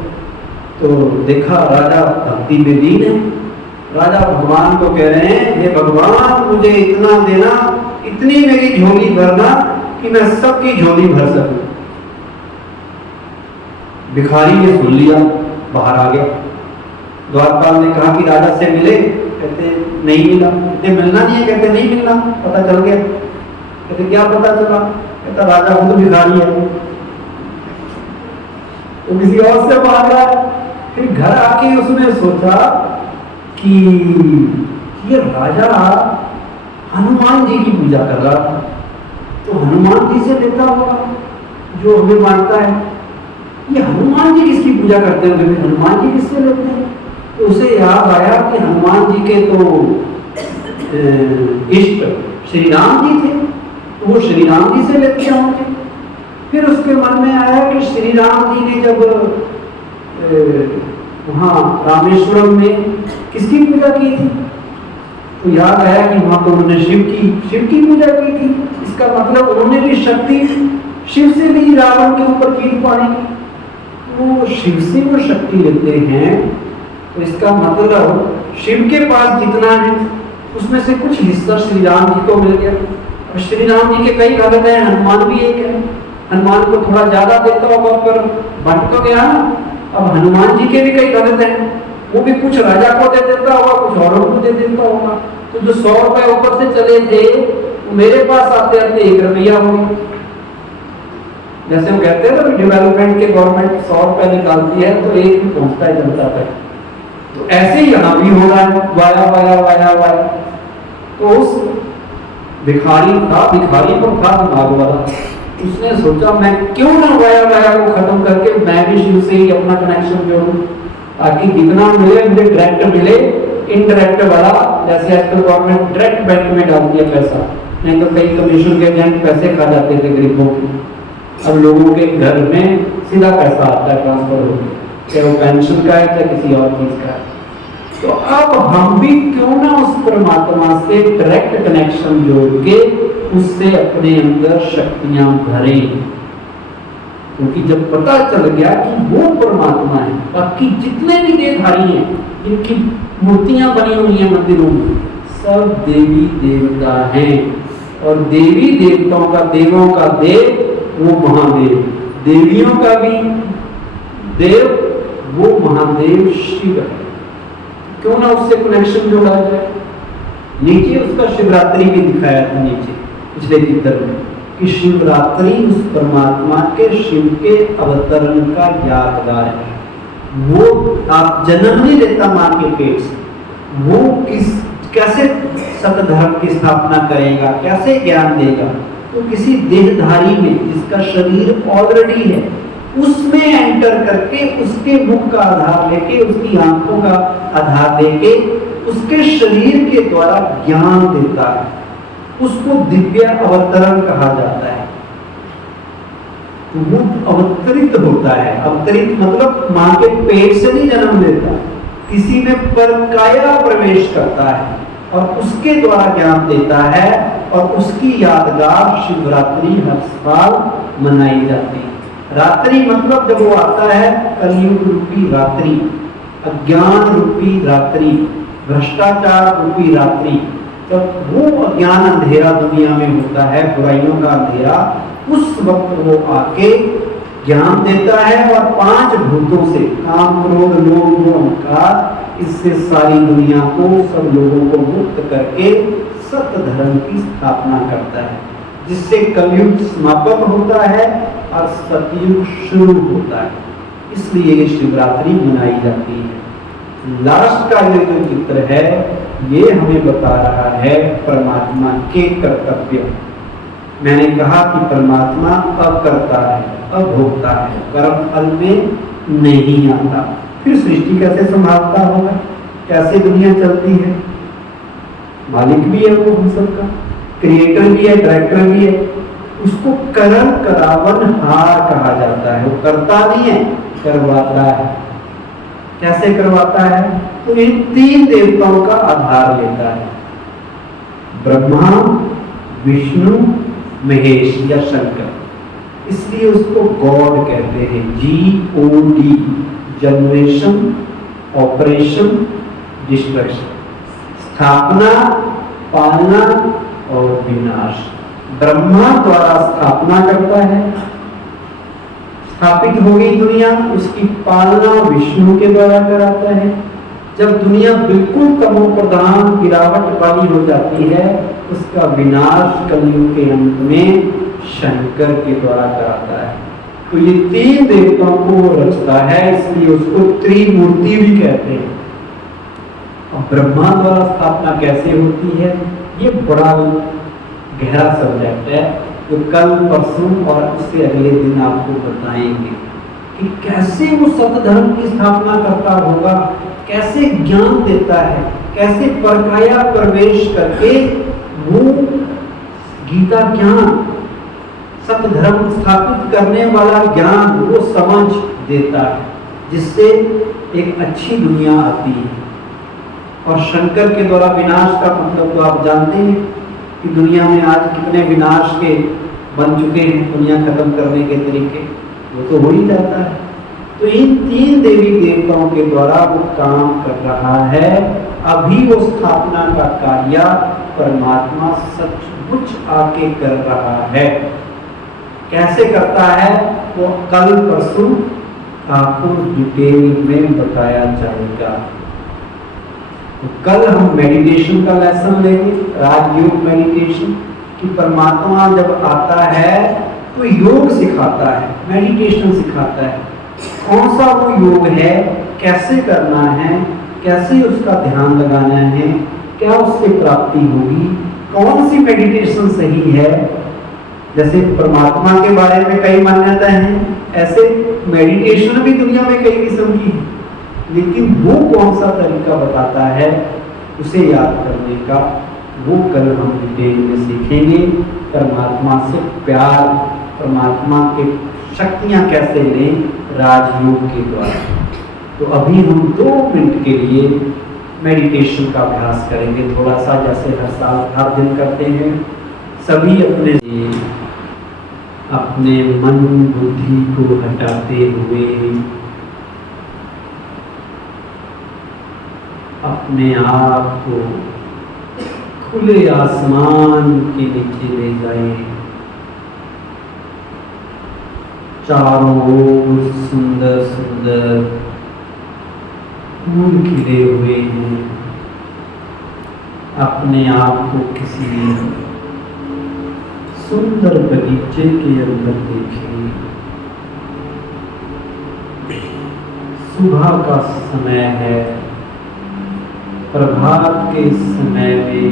तो देखा राजा भक्ति में लीन है। राजा भगवान को कह रहे हैं हे भगवान मुझे इतना देना, इतनी मेरी झोली भरना कि मैं सबकी झोली भर सकूं। भिखारी ने सुन लिया, बाहर आ गया। द्वारपाल ने कहा कि राजा से मिले? कहते नहीं मिला। कहते मिलना नहीं है? कहते नहीं मिलना, पता चल गया। कहते क्या पता चला? कहता राजा खुद भिखारी है, तो किसी और से मांगा। फिर घर आके उसने सोचा कि ये राजा हनुमान जी की पूजा कर रहा था, तो हनुमान जी से लेता होगा जो हमें मानता है। ये हनुमान जी किसकी पूजा करते होंगे? हनुमान जी किससे लेते हैं? तो उसे याद आया कि हनुमान जी के तो इष्ट श्री राम जी थे, तो वो श्री राम जी से लेते होंगे। फिर उसके मन में आया कि श्री राम जी ने जब वहाँ रामेश्वरम में किसकी पूजा की थी? तो याद आया कि वहाँ तो उन्होंने शिव की पूजा की थी। इसका मतलब उन्होंने भी शक्ति शिव से ली रावण के ऊपर जीत पाने की। तो शिव से वो शक्ति लेते हैं, तो इसका मतलब शिव के पास जितना है उसमें से कुछ हिस्सा श्री राम जी को मिल गया। और श्री राम जी के कई भगत हैं, हनुमान भी एक है, हनुमान को थोड़ा ज्यादा देता होगा, पर बंट तो गया ना। अब हनुमान जी के भी कई भगत हैं, वो भी कुछ राजा को दे देता होगा, कुछ औरों को दे देता होगा। तो जो 100 रुपए ऊपर से चले थे वो मेरे पास आते आते 1 रुपया हो गया। जैसे वो कहते हैं ना डेवलपमेंट के गवर्नमेंट 100 रुपए निकालती है तो 1 भी पहुंचता है जनता तक। तो ऐसे ही यहाँ भी हो रहा है, वाया वाया वाया वाया। तो उस भिखारी को था दिमाग वाला, उसने सोचा मैं क्यों ना वाया वाया को खत्म करके मैं भी शिव से ही अपना कनेक्शन जोड़ूं, ताकि जितना मिले मुझे डायरेक्ट मिले। इनडायरेक्ट वाला जैसे आजकल गवर्नमेंट डायरेक्ट बैंक में डालती है पैसा, नहीं तो कई कमीशन के एजेंट पैसे खा जाते थे गरीबों के। अब लोगों के घर में सीधा पैसा आता है, ट्रांसफर हो गया, चाहे वो पेंशन का है चाहे किसी और चीज का है। तो अब हम भी क्यों ना उस परमात्मा से डायरेक्ट कनेक्शन जोड़ के उससे अपने अंदर शक्तियां भरें, क्योंकि जब पता चल गया कि वो परमात्मा है, बाकी जितने भी देवधारी हैं जिनकी मूर्तियां बनी हुई हैं मंदिरों में, सब देवी देवता हैं। और देवी देवताओं का, देवों का देव वो महादेव, देवियों का भी देव वो महादेव शिव है। क्यों ना उससे कनेक्शन जोड़ा जाए। नीचे उसका शिवरात्रि भी दिखाया था, नीचे पिछले चित्र में, कि शिवरात्रि उस परमात्मा के शिव के अवतरण का यादगार है। वो आप जन्म नहीं लेता मां के पेट से, वो कैसे सतधर्म की स्थापना करेगा, कैसे ज्ञान देगा। तो किसी देहधारी में जिसका शरीर ऑलरेडी है उसमें एंटर करके उसके मुख का आधार लेके, उसकी आंखों का आधार लेके उसके शरीर के द्वारा ज्ञान देता है, उसको दिव्य अवतरण कहा जाता है। तो वो अवतरित होता है। अवतरित मतलब मां के पेट से नहीं जन्म लेता, किसी में परकाया प्रवेश करता है और उसके द्वारा ज्ञान देता है। और उसकी यादगार शिवरात्रि हर साल मनाई जाती है। रात्रि मतलब जब वो आता है कलयुग रूपी रात्रि, अज्ञान रूपी रात्रि, भ्रष्टाचार रूपी रात्रि, जब वो अज्ञान अंधेरा दुनिया में होता है, बुराइयों का अंधेरा, उस वक्त वो आके ज्ञान देता है और 5 भूतों से, काम क्रोध लोभ मोह अहंकार, इससे सारी दुनिया को, सब लोगों को मुक्त करके सत्य धर्म की स्थापना करता है, जिससे कलयुग समापन होता है और सतयुग शुरू होता है। इसलिए ये शिवरात्रि मनाई जाती है। लास्ट का ये जो चित्र है ये हमें बता रहा है परमात्मा के कर्तव्य। मैंने कहा कि परमात्मा अकर्ता है, अभोक्ता है, कर्म फल में नहीं आता। फिर सृष्टि कैसे संभालता होगा, कैसे दुनिया चलती है? मालिक भी है वो हम सबका, क्रिएटर भी है, डायरेक्टर भी है। उसको करन करावन हार कहा जाता है। वो करता नहीं है, करवाता है। कैसे करवाता है? तो इन तीन देवताओं का आधार लेता है, ब्रह्मा, विष्णु, महेश या शंकर। इसलिए उसको गॉड कहते हैं। GOD, जनरेशन, ऑपरेशन, डिस्ट्रक्शन, स्थापना, पालना और विनाश। ब्रह्मा द्वारा स्थापना करता है, स्थापित हो गई दुनिया, उसकी पालना विष्णु के द्वारा कराता है। जब दुनिया बिल्कुल तमो प्रधान गिरावट वाली हो जाती है, उसका विनाश कलयुग के अंत में शंकर के द्वारा कराता है। तो ये तीन देवताओं को रचता है, इसलिए उसको त्रिमूर्ति भी कहते हैं। अब ब्रह्मा द्वारा स्थापना कैसे होती है, ये बड़ा गहरा सब्जेक्ट है, तो कल परसों और उससे अगले दिन आपको बताएंगे कि कैसे वो सतधर्म की स्थापना करता होगा, कैसे ज्ञान देता है, कैसे परकाया प्रवेश करके वो गीता ज्ञान, सतधर्म स्थापित करने वाला ज्ञान वो समझ देता है, जिससे एक अच्छी दुनिया आती है। और शंकर के द्वारा विनाश का मतलब तो आप जानते हैं कि दुनिया में आज कितने विनाश के बन चुके हैं, दुनिया खत्म करने के तरीके, वो तो हो ही जाता है। तो इन तीन देवी देवताओं के द्वारा वो काम कर रहा है। अभी वो स्थापना का कार्य परमात्मा सचमुच आके कर रहा है। कैसे करता है वो कल परसों आपको डिटेल में बताया जाएगा। तो कल हम मेडिटेशन का लेसन लेंगे, राजयोग मेडिटेशन, कि परमात्मा जब आता है तो योग सिखाता है, मेडिटेशन सिखाता है। कौन सा वो योग है, कैसे करना है, कैसे उसका ध्यान लगाना है, क्या उससे प्राप्ति होगी, कौन सी मेडिटेशन सही है। जैसे परमात्मा के बारे में कई मान्यताएं हैं, ऐसे मेडिटेशन भी दुनिया में कई किस्म की है, लेकिन वो कौन सा तरीका बताता है उसे याद करने का, वो कल हम डिटेल में सीखेंगे। परमात्मा से प्यार, परमात्मा के शक्तियां कैसे लें राजयोग के द्वारा। तो अभी हम 2 मिनट के लिए मेडिटेशन का अभ्यास करेंगे, थोड़ा सा, जैसे हर साल हर दिन करते हैं। सभी अपने मन बुद्धि को हटाते हुए अपने आप को खुले आसमान के नीचे ले जाएं। चारों ओर सुंदर सुंदर फूल खिले हुए हैं। अपने आप को किसी सुंदर बगीचे के अंदर देखें। सुबह का समय है, प्रभात के समय में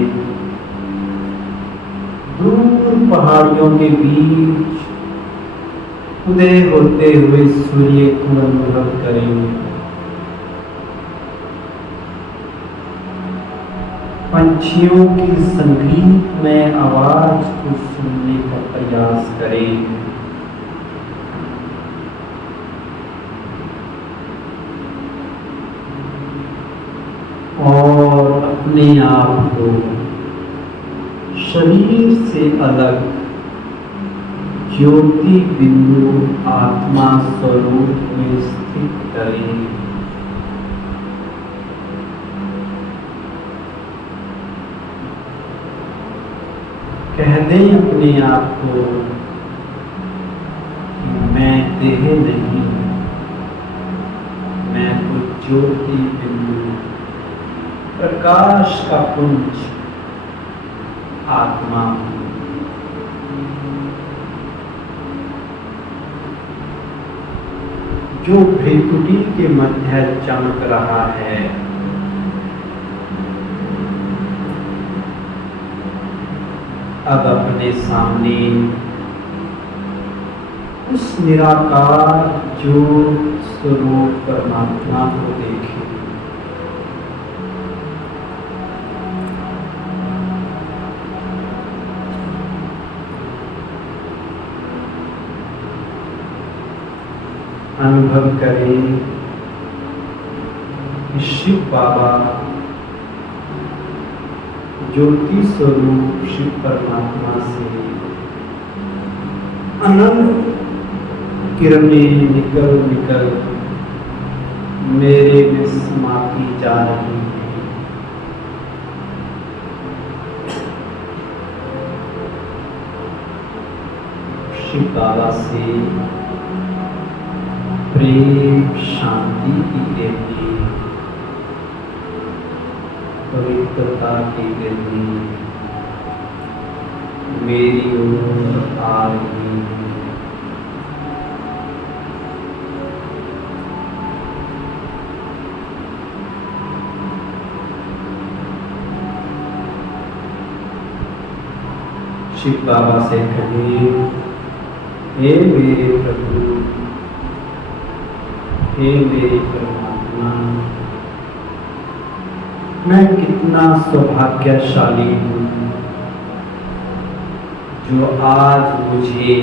दूर पहाड़ियों के बीच उदय होते हुए सूर्य को अनुभव करेंगे। पंछियों की संगीतमय आवाज को सुनने का प्रयास करें। और अपने आप को शरीर से अलग ज्योति बिंदु आत्मा स्वरूप में स्थित करें। कह दें अपने आप को, मैं देह नहीं, मैं कुछ ज्योति बिंदु, प्रकाश का पुंज आत्मा हूं। जो भ्रिकुटी के मध्य चमक रहा है, अब अपने सामने उस निराकार ज्योत स्वरूप परमात्मा को देखें। अनुभव करें कि शिव बाबा ज्योति स्वरूप शिव परमात्मा से अनंत किरणें निकल निकल मेरे में समाती जा रही हैं। शिव बाबा से प्रेम शांति की किरणें, पवित्रता की किरणें मेरी ओर आ रही हैं। शिव बाबा से कहिए, हे मेरे प्रभु, हे मेरे परमात्मा, मैं कितना सौभाग्यशाली हूँ जो आज मुझे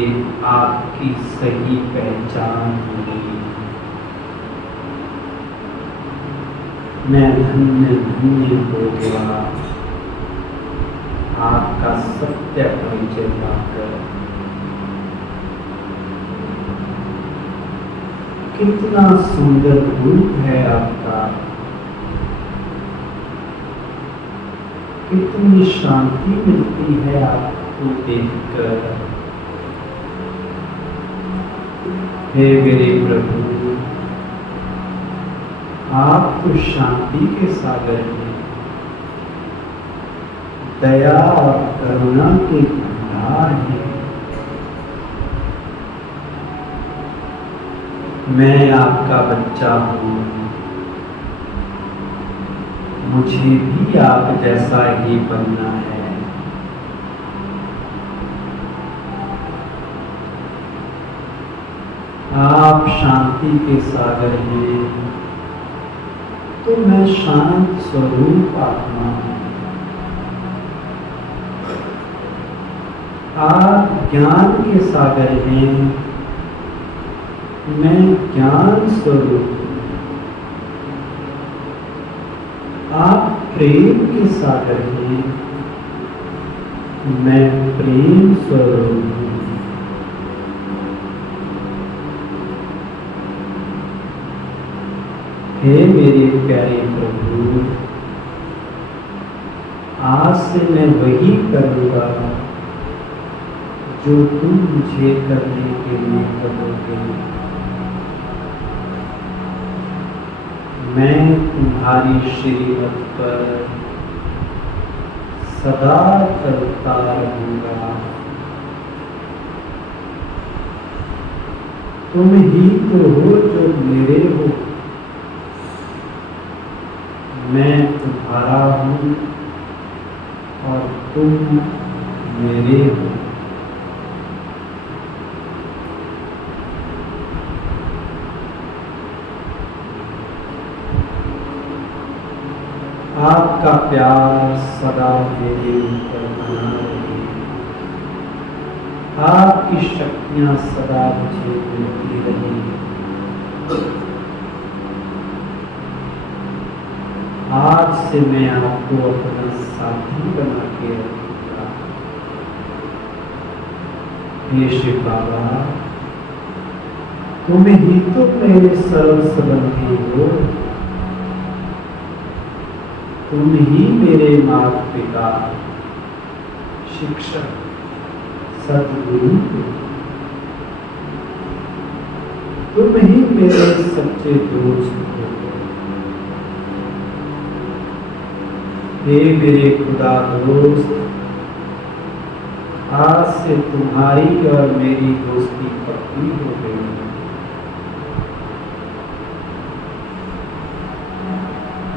आपकी सही पहचान मिली। मैं धन्य धन्य हो गया आपका सत्य परिचय पाकर। कितना सुंदर रूप है आपका, कितनी शांति मिलती है आपको देखकर। हे मेरे प्रभु, आप तो शांति के सागर हैं, दया और करुणा के भंडार हैं। मैं आपका बच्चा हूँ, मुझे भी आप जैसा ही बनना है। आप शांति के सागर हैं, तो मैं शांत स्वरूप आत्मा हूँ। आप ज्ञान के सागर हैं, मैं ज्ञान स्वरूप हूँ। आप प्रेम के सागर हैं, मैं प्रेम स्वरूप हूँ। हे मेरे प्यारे प्रभु, आज से मैं वही करूँगा जो तुम मुझे करने के लिए करोगे। मैं तुम्हारी श्रीमत पर सदा चलता रहूँगा। तुम ही तो हो जो मेरे हो, मैं तुम्हारा हूँ और तुम मेरे हो। आपका प्यार सदा मेरे ऊपर बना रहे, आपकी शक्तियाँ सदा मुझे मिलती रही। आज से मैं आपको अपना साथी बना के रखूंगा। हे शिव बाबा, तुम ही तो मेरे सर्व संबंधी हो, तुम ही मेरे माता पिता, शिक्षक, सद्गुरु हो। तुम ही मेरे सच्चे दोस्त हो। हे मेरे खुदा दोस्त, आज से तुम्हारी और मेरी दोस्ती पक्की हो गई।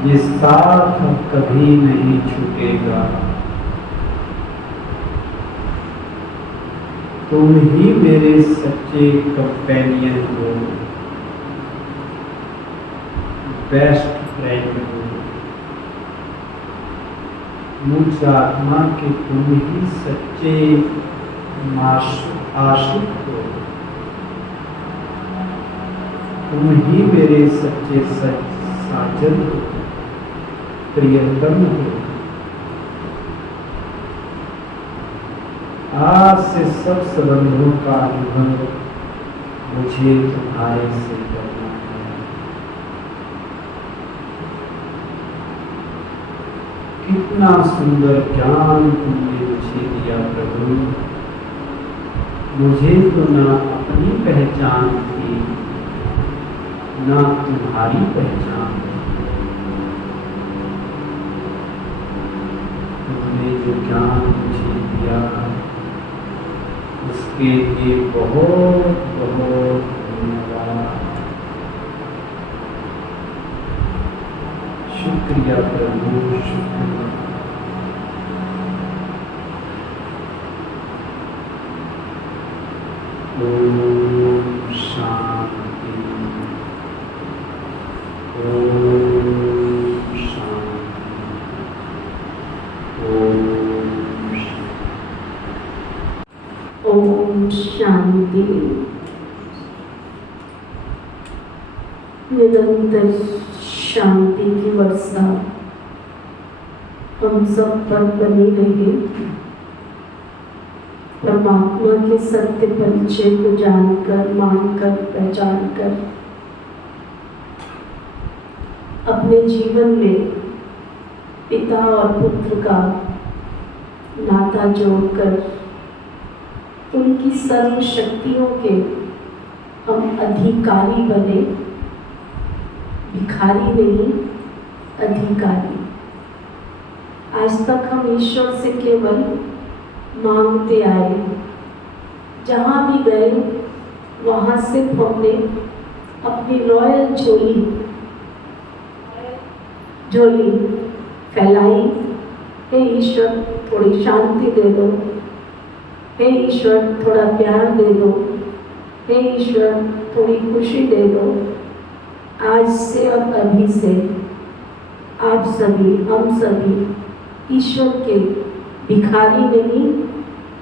ये साथ अब कभी नहीं छूटेगा। तुम ही मेरे सच्चे कंपेनियन हो, बेस्ट फ्रेंड हो। मुझ आत्मा के तुम ही सच्चे आशिक हो। तुम ही मेरे सच्चे साजन हो, प्रियतम हो। आज से सब संबंधों का अनुभव मुझे तुम्हारे से करना है। कितना सुंदर ज्ञान तुमने मुझे दिया प्रभु। मुझे तो ना अपनी पहचान थी, ना तुम्हारी पहचान। तुमने जो ज्ञान मुझे दिया उसके लिए बहुत बहुत धन्यवाद। शुक्रिया प्रभु, शुक्रिया। ओम शांति, ओम शांति, ओम शांति। निरंतर शांति की वर्षा हम सब पर बनी रहे। परमात्मा के सत्य परिचय को जानकर, मानकर, पहचानकर अपने जीवन में पिता और पुत्र का नाता जोड़कर उनकी सर्व शक्तियों के हम अधिकारी बने, भिखारी नहीं, अधिकारी। आज तक हम ईश्वर से केवल मांगते आए, जहाँ भी गए वहाँ सिर्फ हमने अपनी रॉयल झोली फैलाई। हे ईश्वर थोड़ी शांति दे दो, हे ईश्वर थोड़ा प्यार दे दो, हे ईश्वर थोड़ी खुशी दे दो। आज से और अभी से आप सभी, हम सभी ईश्वर के भिखारी नहीं,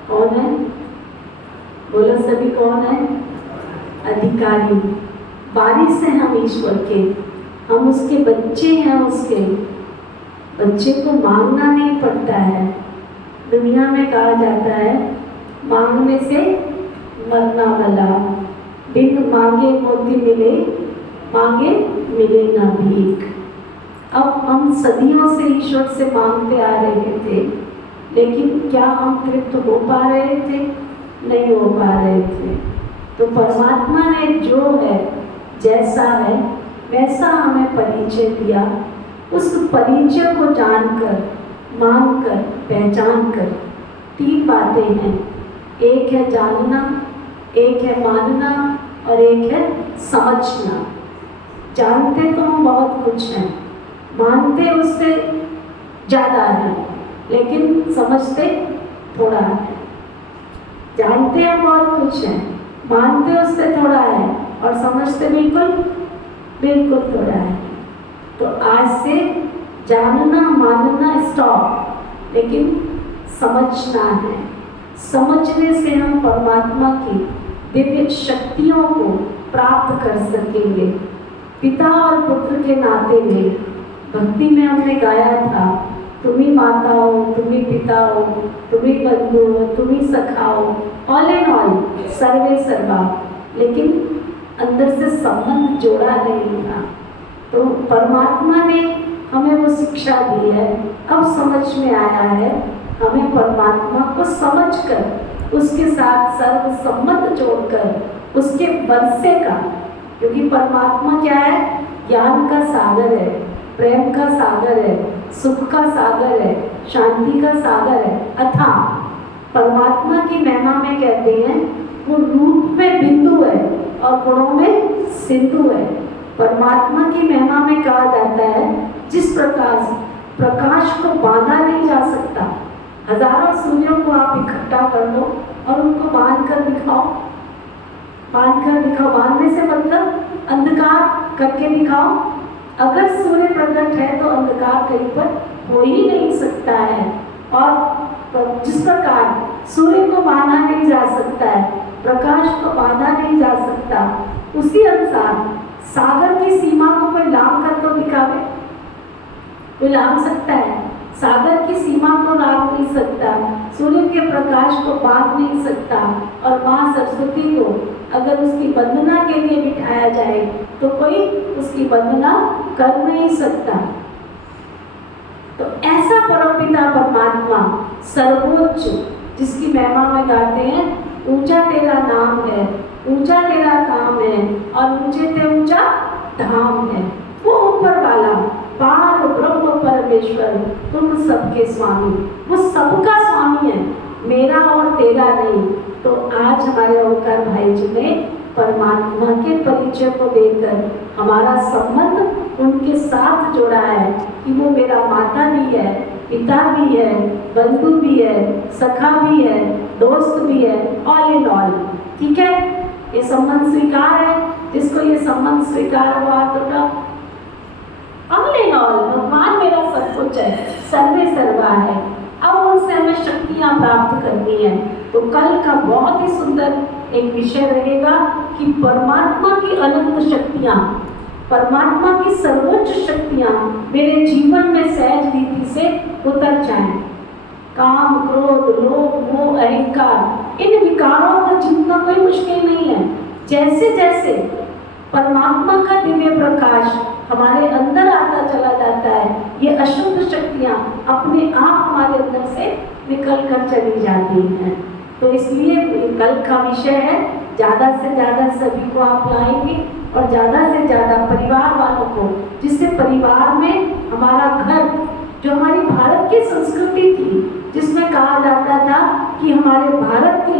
कौन है? बोलो सभी, कौन है? अधिकारी। वारिस हैं हम ईश्वर के, हम उसके बच्चे हैं। उसके बच्चे को मांगना नहीं पड़ता है। दुनिया में कहा जाता है मांगने से मरना भला, बिन मांगे मोती मिले, मांगे मिले ना भीख। अब हम सदियों से ईश्वर से मांगते आ रहे थे, लेकिन क्या हम तृप्त हो पा रहे थे? नहीं हो पा रहे थे। तो परमात्मा ने जो है, जैसा है वैसा हमें परिचय दिया। उस परिचय को जानकर, मानकर, पहचान कर 3 बातें हैं। एक है जानना, एक है मानना और एक है समझना। जानते तो हम बहुत कुछ हैं, मानते उससे ज़्यादा है, लेकिन समझते थोड़ा है। जानते हम बहुत कुछ हैं, मानते उससे थोड़ा है और समझते बिल्कुल थोड़ा है। तो आज से जानना मानना स्टॉप, लेकिन समझना है। समझने से हम परमात्मा की दिव्य शक्तियों को प्राप्त कर सकेंगे। पिता और पुत्र के नाते में भक्ति में हमने गाया था, तुम ही माता हो, तुम ही पिता हो, तुम ही बंधु हो, तुम ही सखा हो, ऑल एंड ऑल, सर्वे सर्वा। लेकिन अंदर से संबंध जोड़ा नहीं था। तो परमात्मा ने हमें वो शिक्षा दी है। अब समझ में आया है, हमें परमात्मा को समझकर उसके साथ सर्व संबंध जोड़कर उसके वर्षे का, क्योंकि परमात्मा क्या है? ज्ञान का सागर है, प्रेम का सागर है, सुख का सागर है, शांति का सागर है। अथाह परमात्मा की महिमा में कहते हैं वो रूप में बिंदु है और गुणों में सिंधु है। परमात्मा की महिमा में कहा जाता है जिस प्रकार प्रकाश को बांधा नहीं जा सकता, हजारों सूर्यों को आप इकट्ठा कर लो और उनको बांध कर दिखाओ, बांधने से मतलब अंधकार करके दिखाओ। अगर सूर्य प्रकट है तो अंधकार कहीं पर हो ही नहीं सकता है। और जिस प्रकार सूर्य को बांधा नहीं जा सकता है, प्रकाश को बांधा नहीं जा सकता, उसी अनुसार सागर की सीमा को कोई लांग कर तो दिखावे, कोई लांग सकता है? सागर की सीमा को लांग नहीं सकता, सूर्य के प्रकाश को बांध नहीं सकता, और माँ सरस्वती को अगर उसकी वंदना के लिए बिठाया जाए तो कोई उसकी वंदना कर नहीं सकता। तो ऐसा परमपिता परमात्मा सर्वोच्च, जिसकी महिमा में गाते हैं, ऊंचा तेरा नाम है, ऊंचा तेरा काम है, और ऊंचे ते ऊंचा धाम है। वो ऊपर वाला पार ब्रह्म परमेश्वर, तुम सबके स्वामी, वो सबका स्वामी है, मेरा और तेरा नहीं। तो आज हमारे ओंकार भाई जी ने परमात्मा के परिचय को देकर हमारा संबंध उनके साथ जोड़ा है कि वो मेरा माता भी है, पिता भी है, बंधु भी है, सखा भी है, दोस्त भी है, ऑल इन ऑल। ठीक है, ये संबंध स्वीकार है। जिसको ये संबंध स्वीकार हुआ तो ऑल इन ऑल, भगवान मेरा सब कुछ है, सर्वे सर्वा है। अब उनसे हमें शक्तियाँ प्राप्त करनी है। तो कल का बहुत ही सुंदर एक विषय रहेगा कि परमात्मा की अनंत शक्तियाँ, परमात्मा की सर्वोच्च शक्तियाँ मेरे जीवन में सहज रीति से उतर जाएं। काम, क्रोध, लोभ, मोह, अहंकार, इन विकारों को जीतना कोई मुश्किल नहीं है। जैसे जैसे परमात्मा का दिव्य प्रकाश हमारे अंदर आता चला जाता है, ये अशुद्ध शक्तियाँ अपने आप हमारे अंदर से निकल कर चली जाती हैं। तो इसलिए कल का विषय है, ज़्यादा से ज़्यादा सभी को आप लाएंगे और ज़्यादा से ज़्यादा परिवार वालों को, जिससे परिवार में हमारा घर, जो हमारी भारत की संस्कृति थी, जिसमें कहा जाता था कि हमारे भारत के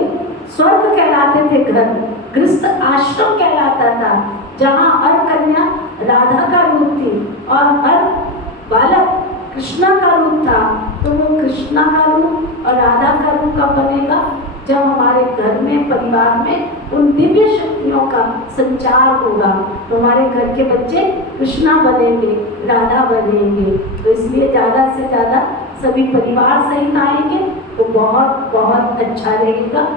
स्वर्ग कहलाते थे घर, गृहस्थ आश्रम कहलाता था, जहाँ हर कन्या राधा का रूप थी और हर बालक कृष्णा का रूप था। तो वो कृष्णा का रूप और राधा का रूप कब बनेगा? जब हमारे घर में, परिवार में उन दिव्य शक्तियों का संचार होगा, तो हमारे घर के बच्चे कृष्णा बनेंगे, राधा बनेंगे। तो इसलिए ज़्यादा से ज़्यादा सभी परिवार सहित आएंगे तो बहुत बहुत अच्छा रहेगा।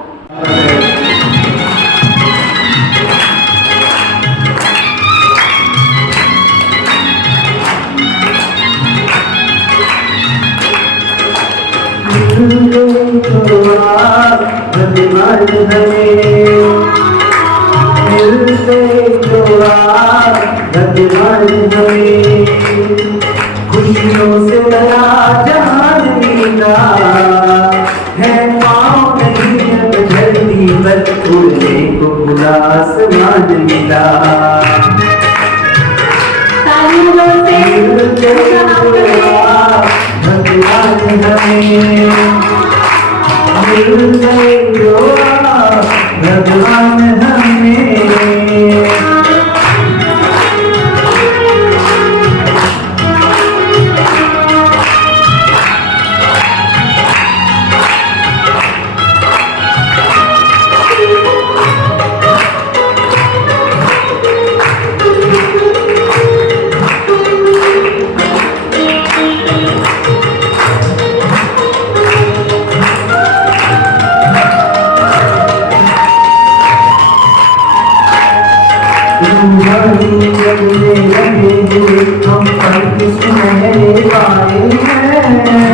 खुशियों से भरा जहान मिला है, पाँव नहीं अब धरती पर उड़ने को खुला आसमान मिला। भगवान हमें मिल गए भगवान हमें। हम पंख सुनहरे पाए हैं,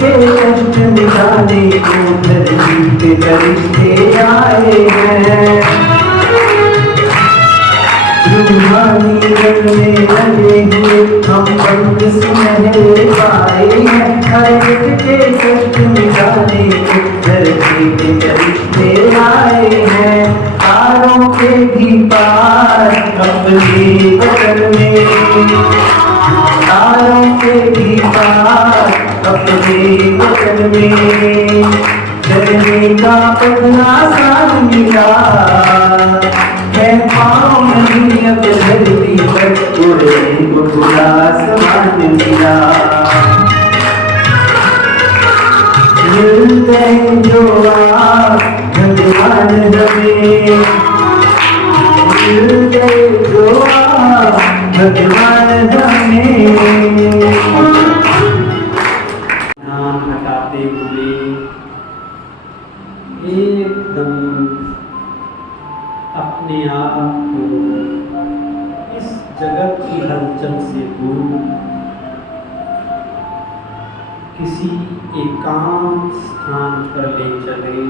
के कष्ट मिटाने को धरती पे फरिश्ते आए हैं। रूहानी रंग में लगे हुए हम पंख सुनहरे पाए हैं, के कष्ट मिटाने को धरती पे फरिश्ते आए हैं। तारों के भी पार अपने बदल में, तारों के भी पार अपने बदल में, चलने का पगला आसान मिला है, पाँव नहीं अब धरती पर उड़ने को खुला आसमान मिला। मिल गए जो आप भगवान हमें, मिल गए जो आप भगवान हमें। ध्यान हटाते हुए एकदम अपने आप को हलचल से दूर किसी एकांत स्थान पर ले चले।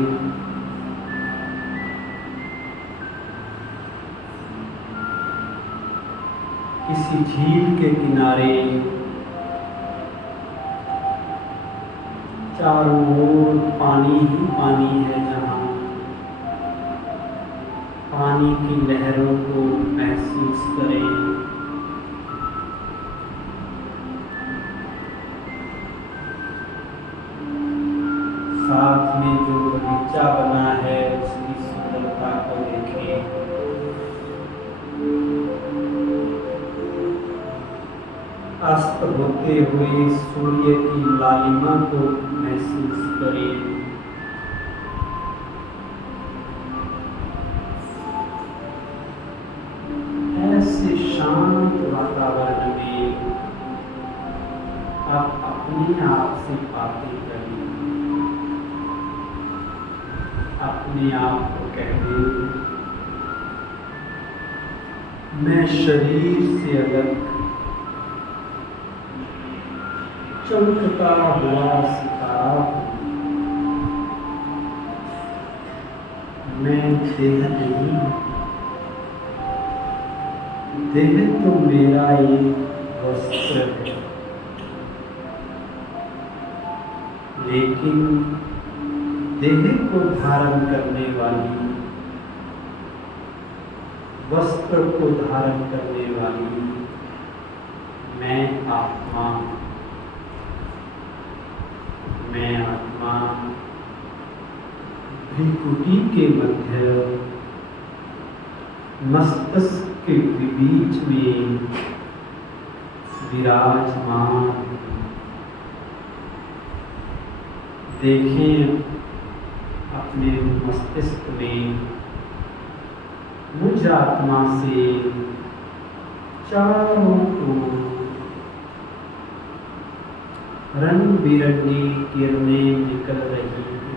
किसी झील के किनारे चारों ओर पानी ही पानी है, जहाँ पानी की लहरों को महसूस करें। साथ में जो बगीचा बना है उसकी सुंदरता को देखें। अस्त होते हुए सूर्य की लालिमा को महसूस करें। ऐसे शांत वातावरण में आप अपने आप से बातें करें, अपने आप को कह दें, मैं शरीर से अलग चमकता हुआ सितारा हूँ। मैं देह नहीं हूँ, देह तो मेरा एक वस्त्र है, लेकिन देह को धारण करने वाली, वस्त्र को धारण करने वाली मैं आत्मा हूँ। मैं आत्मा भ्रिकुटी के मध्य मस्तिष्क के बीच में विराजमान हूँ। देखें अपने मस्तिष्क में मुझ आत्मा से चारों ओर रंग बिरंगी किरणें निकल रही हैं।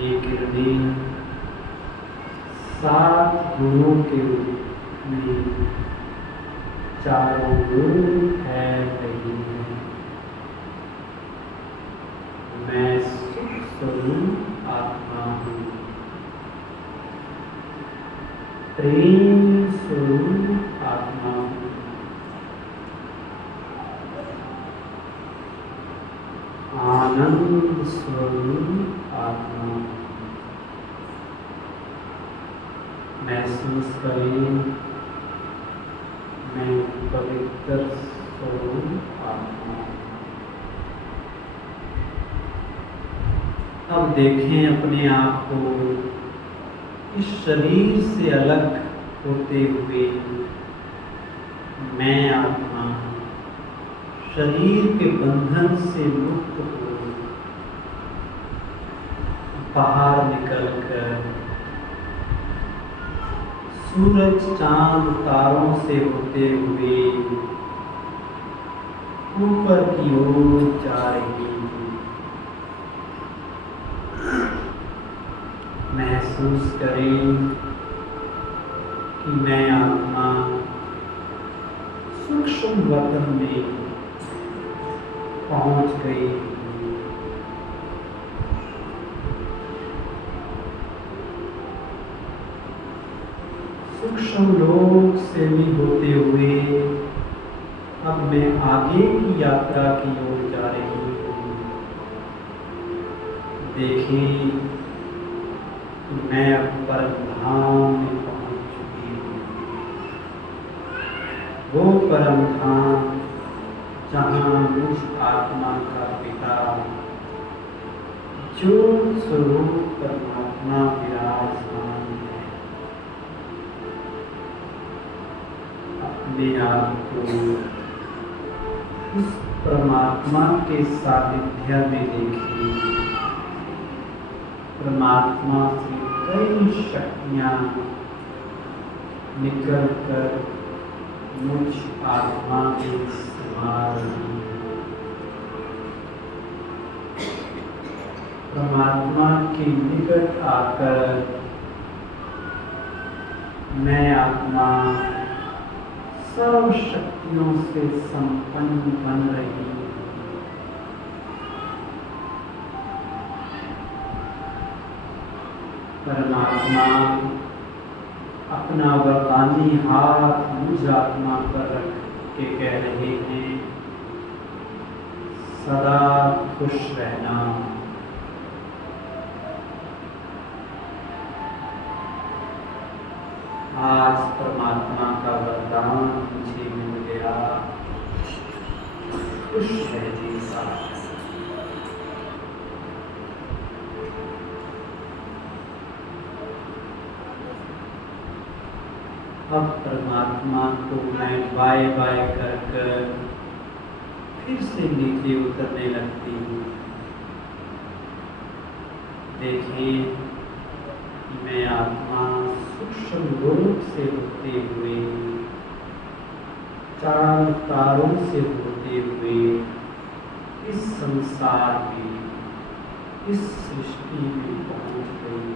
ये किरणें 7 गुणों के रूप में चारों ओर फैल रही हैं। मैं सुख स्वरूप आत्मा हूँ, प्रेम स्वरूप आत्मा हूँ, आनंद स्वरूप आत्मा। महसूस करें, मैं पवित्र स्वरूप आत्मा। अब देखें अपने आप को इस शरीर से अलग होते हुए। मैं आत्मा शरीर के बंधन से मुक्त हो बाहर निकलकर सूरज चांद तारों से होते हुए ऊपर की ओर जा रही हूँ। महसूस करें कि मैं आत्मा सूक्ष्म वतन में पहुंच गई। सूक्ष्म लोक से भी होते हुए अब मैं आगे की यात्रा की ओर जा रही हूँ। देखें कि मैं अब परम धाम में पहुंच चुकी हूँ। वो परम धाम जहाँ मुझ आत्मा का पिता ज्योत स्वरूप परमात्मा विराजमान है। अपने आप को उस परमात्मा के सानिध्य में देखिए। परमात्मा से कई शक्तियाँ निकल कर मुझ आत्मा में समा रही हैं। परमात्मा के निकट आकर मैं आत्मा सर्व शक्तियों से संपन्न बन रही परमात्मा अपना वरदानी हाथ मुझ आत्मा पर रख के कह रहे हैं, सदा खुश रहना। आज परमात्मा का वरदान मुझे मिल गया, खुश रहने का। अब परमात्मा को मैं बाय बाय कर कर फिर से नीचे उतरने लगती हूँ। देखिए कि मैं आत्मा सूक्ष्म लोक से होते हुए, चार तारों से होते हुए इस संसार में, इस सृष्टि में पहुँच गई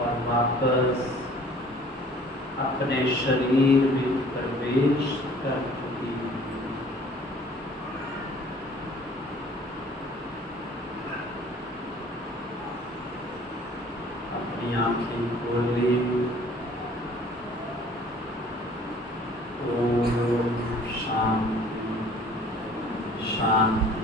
और वापस अपने शरीर में प्रवेश कर चुकी हूँ। अपनी आंखें खोले। ओम शांति शांति।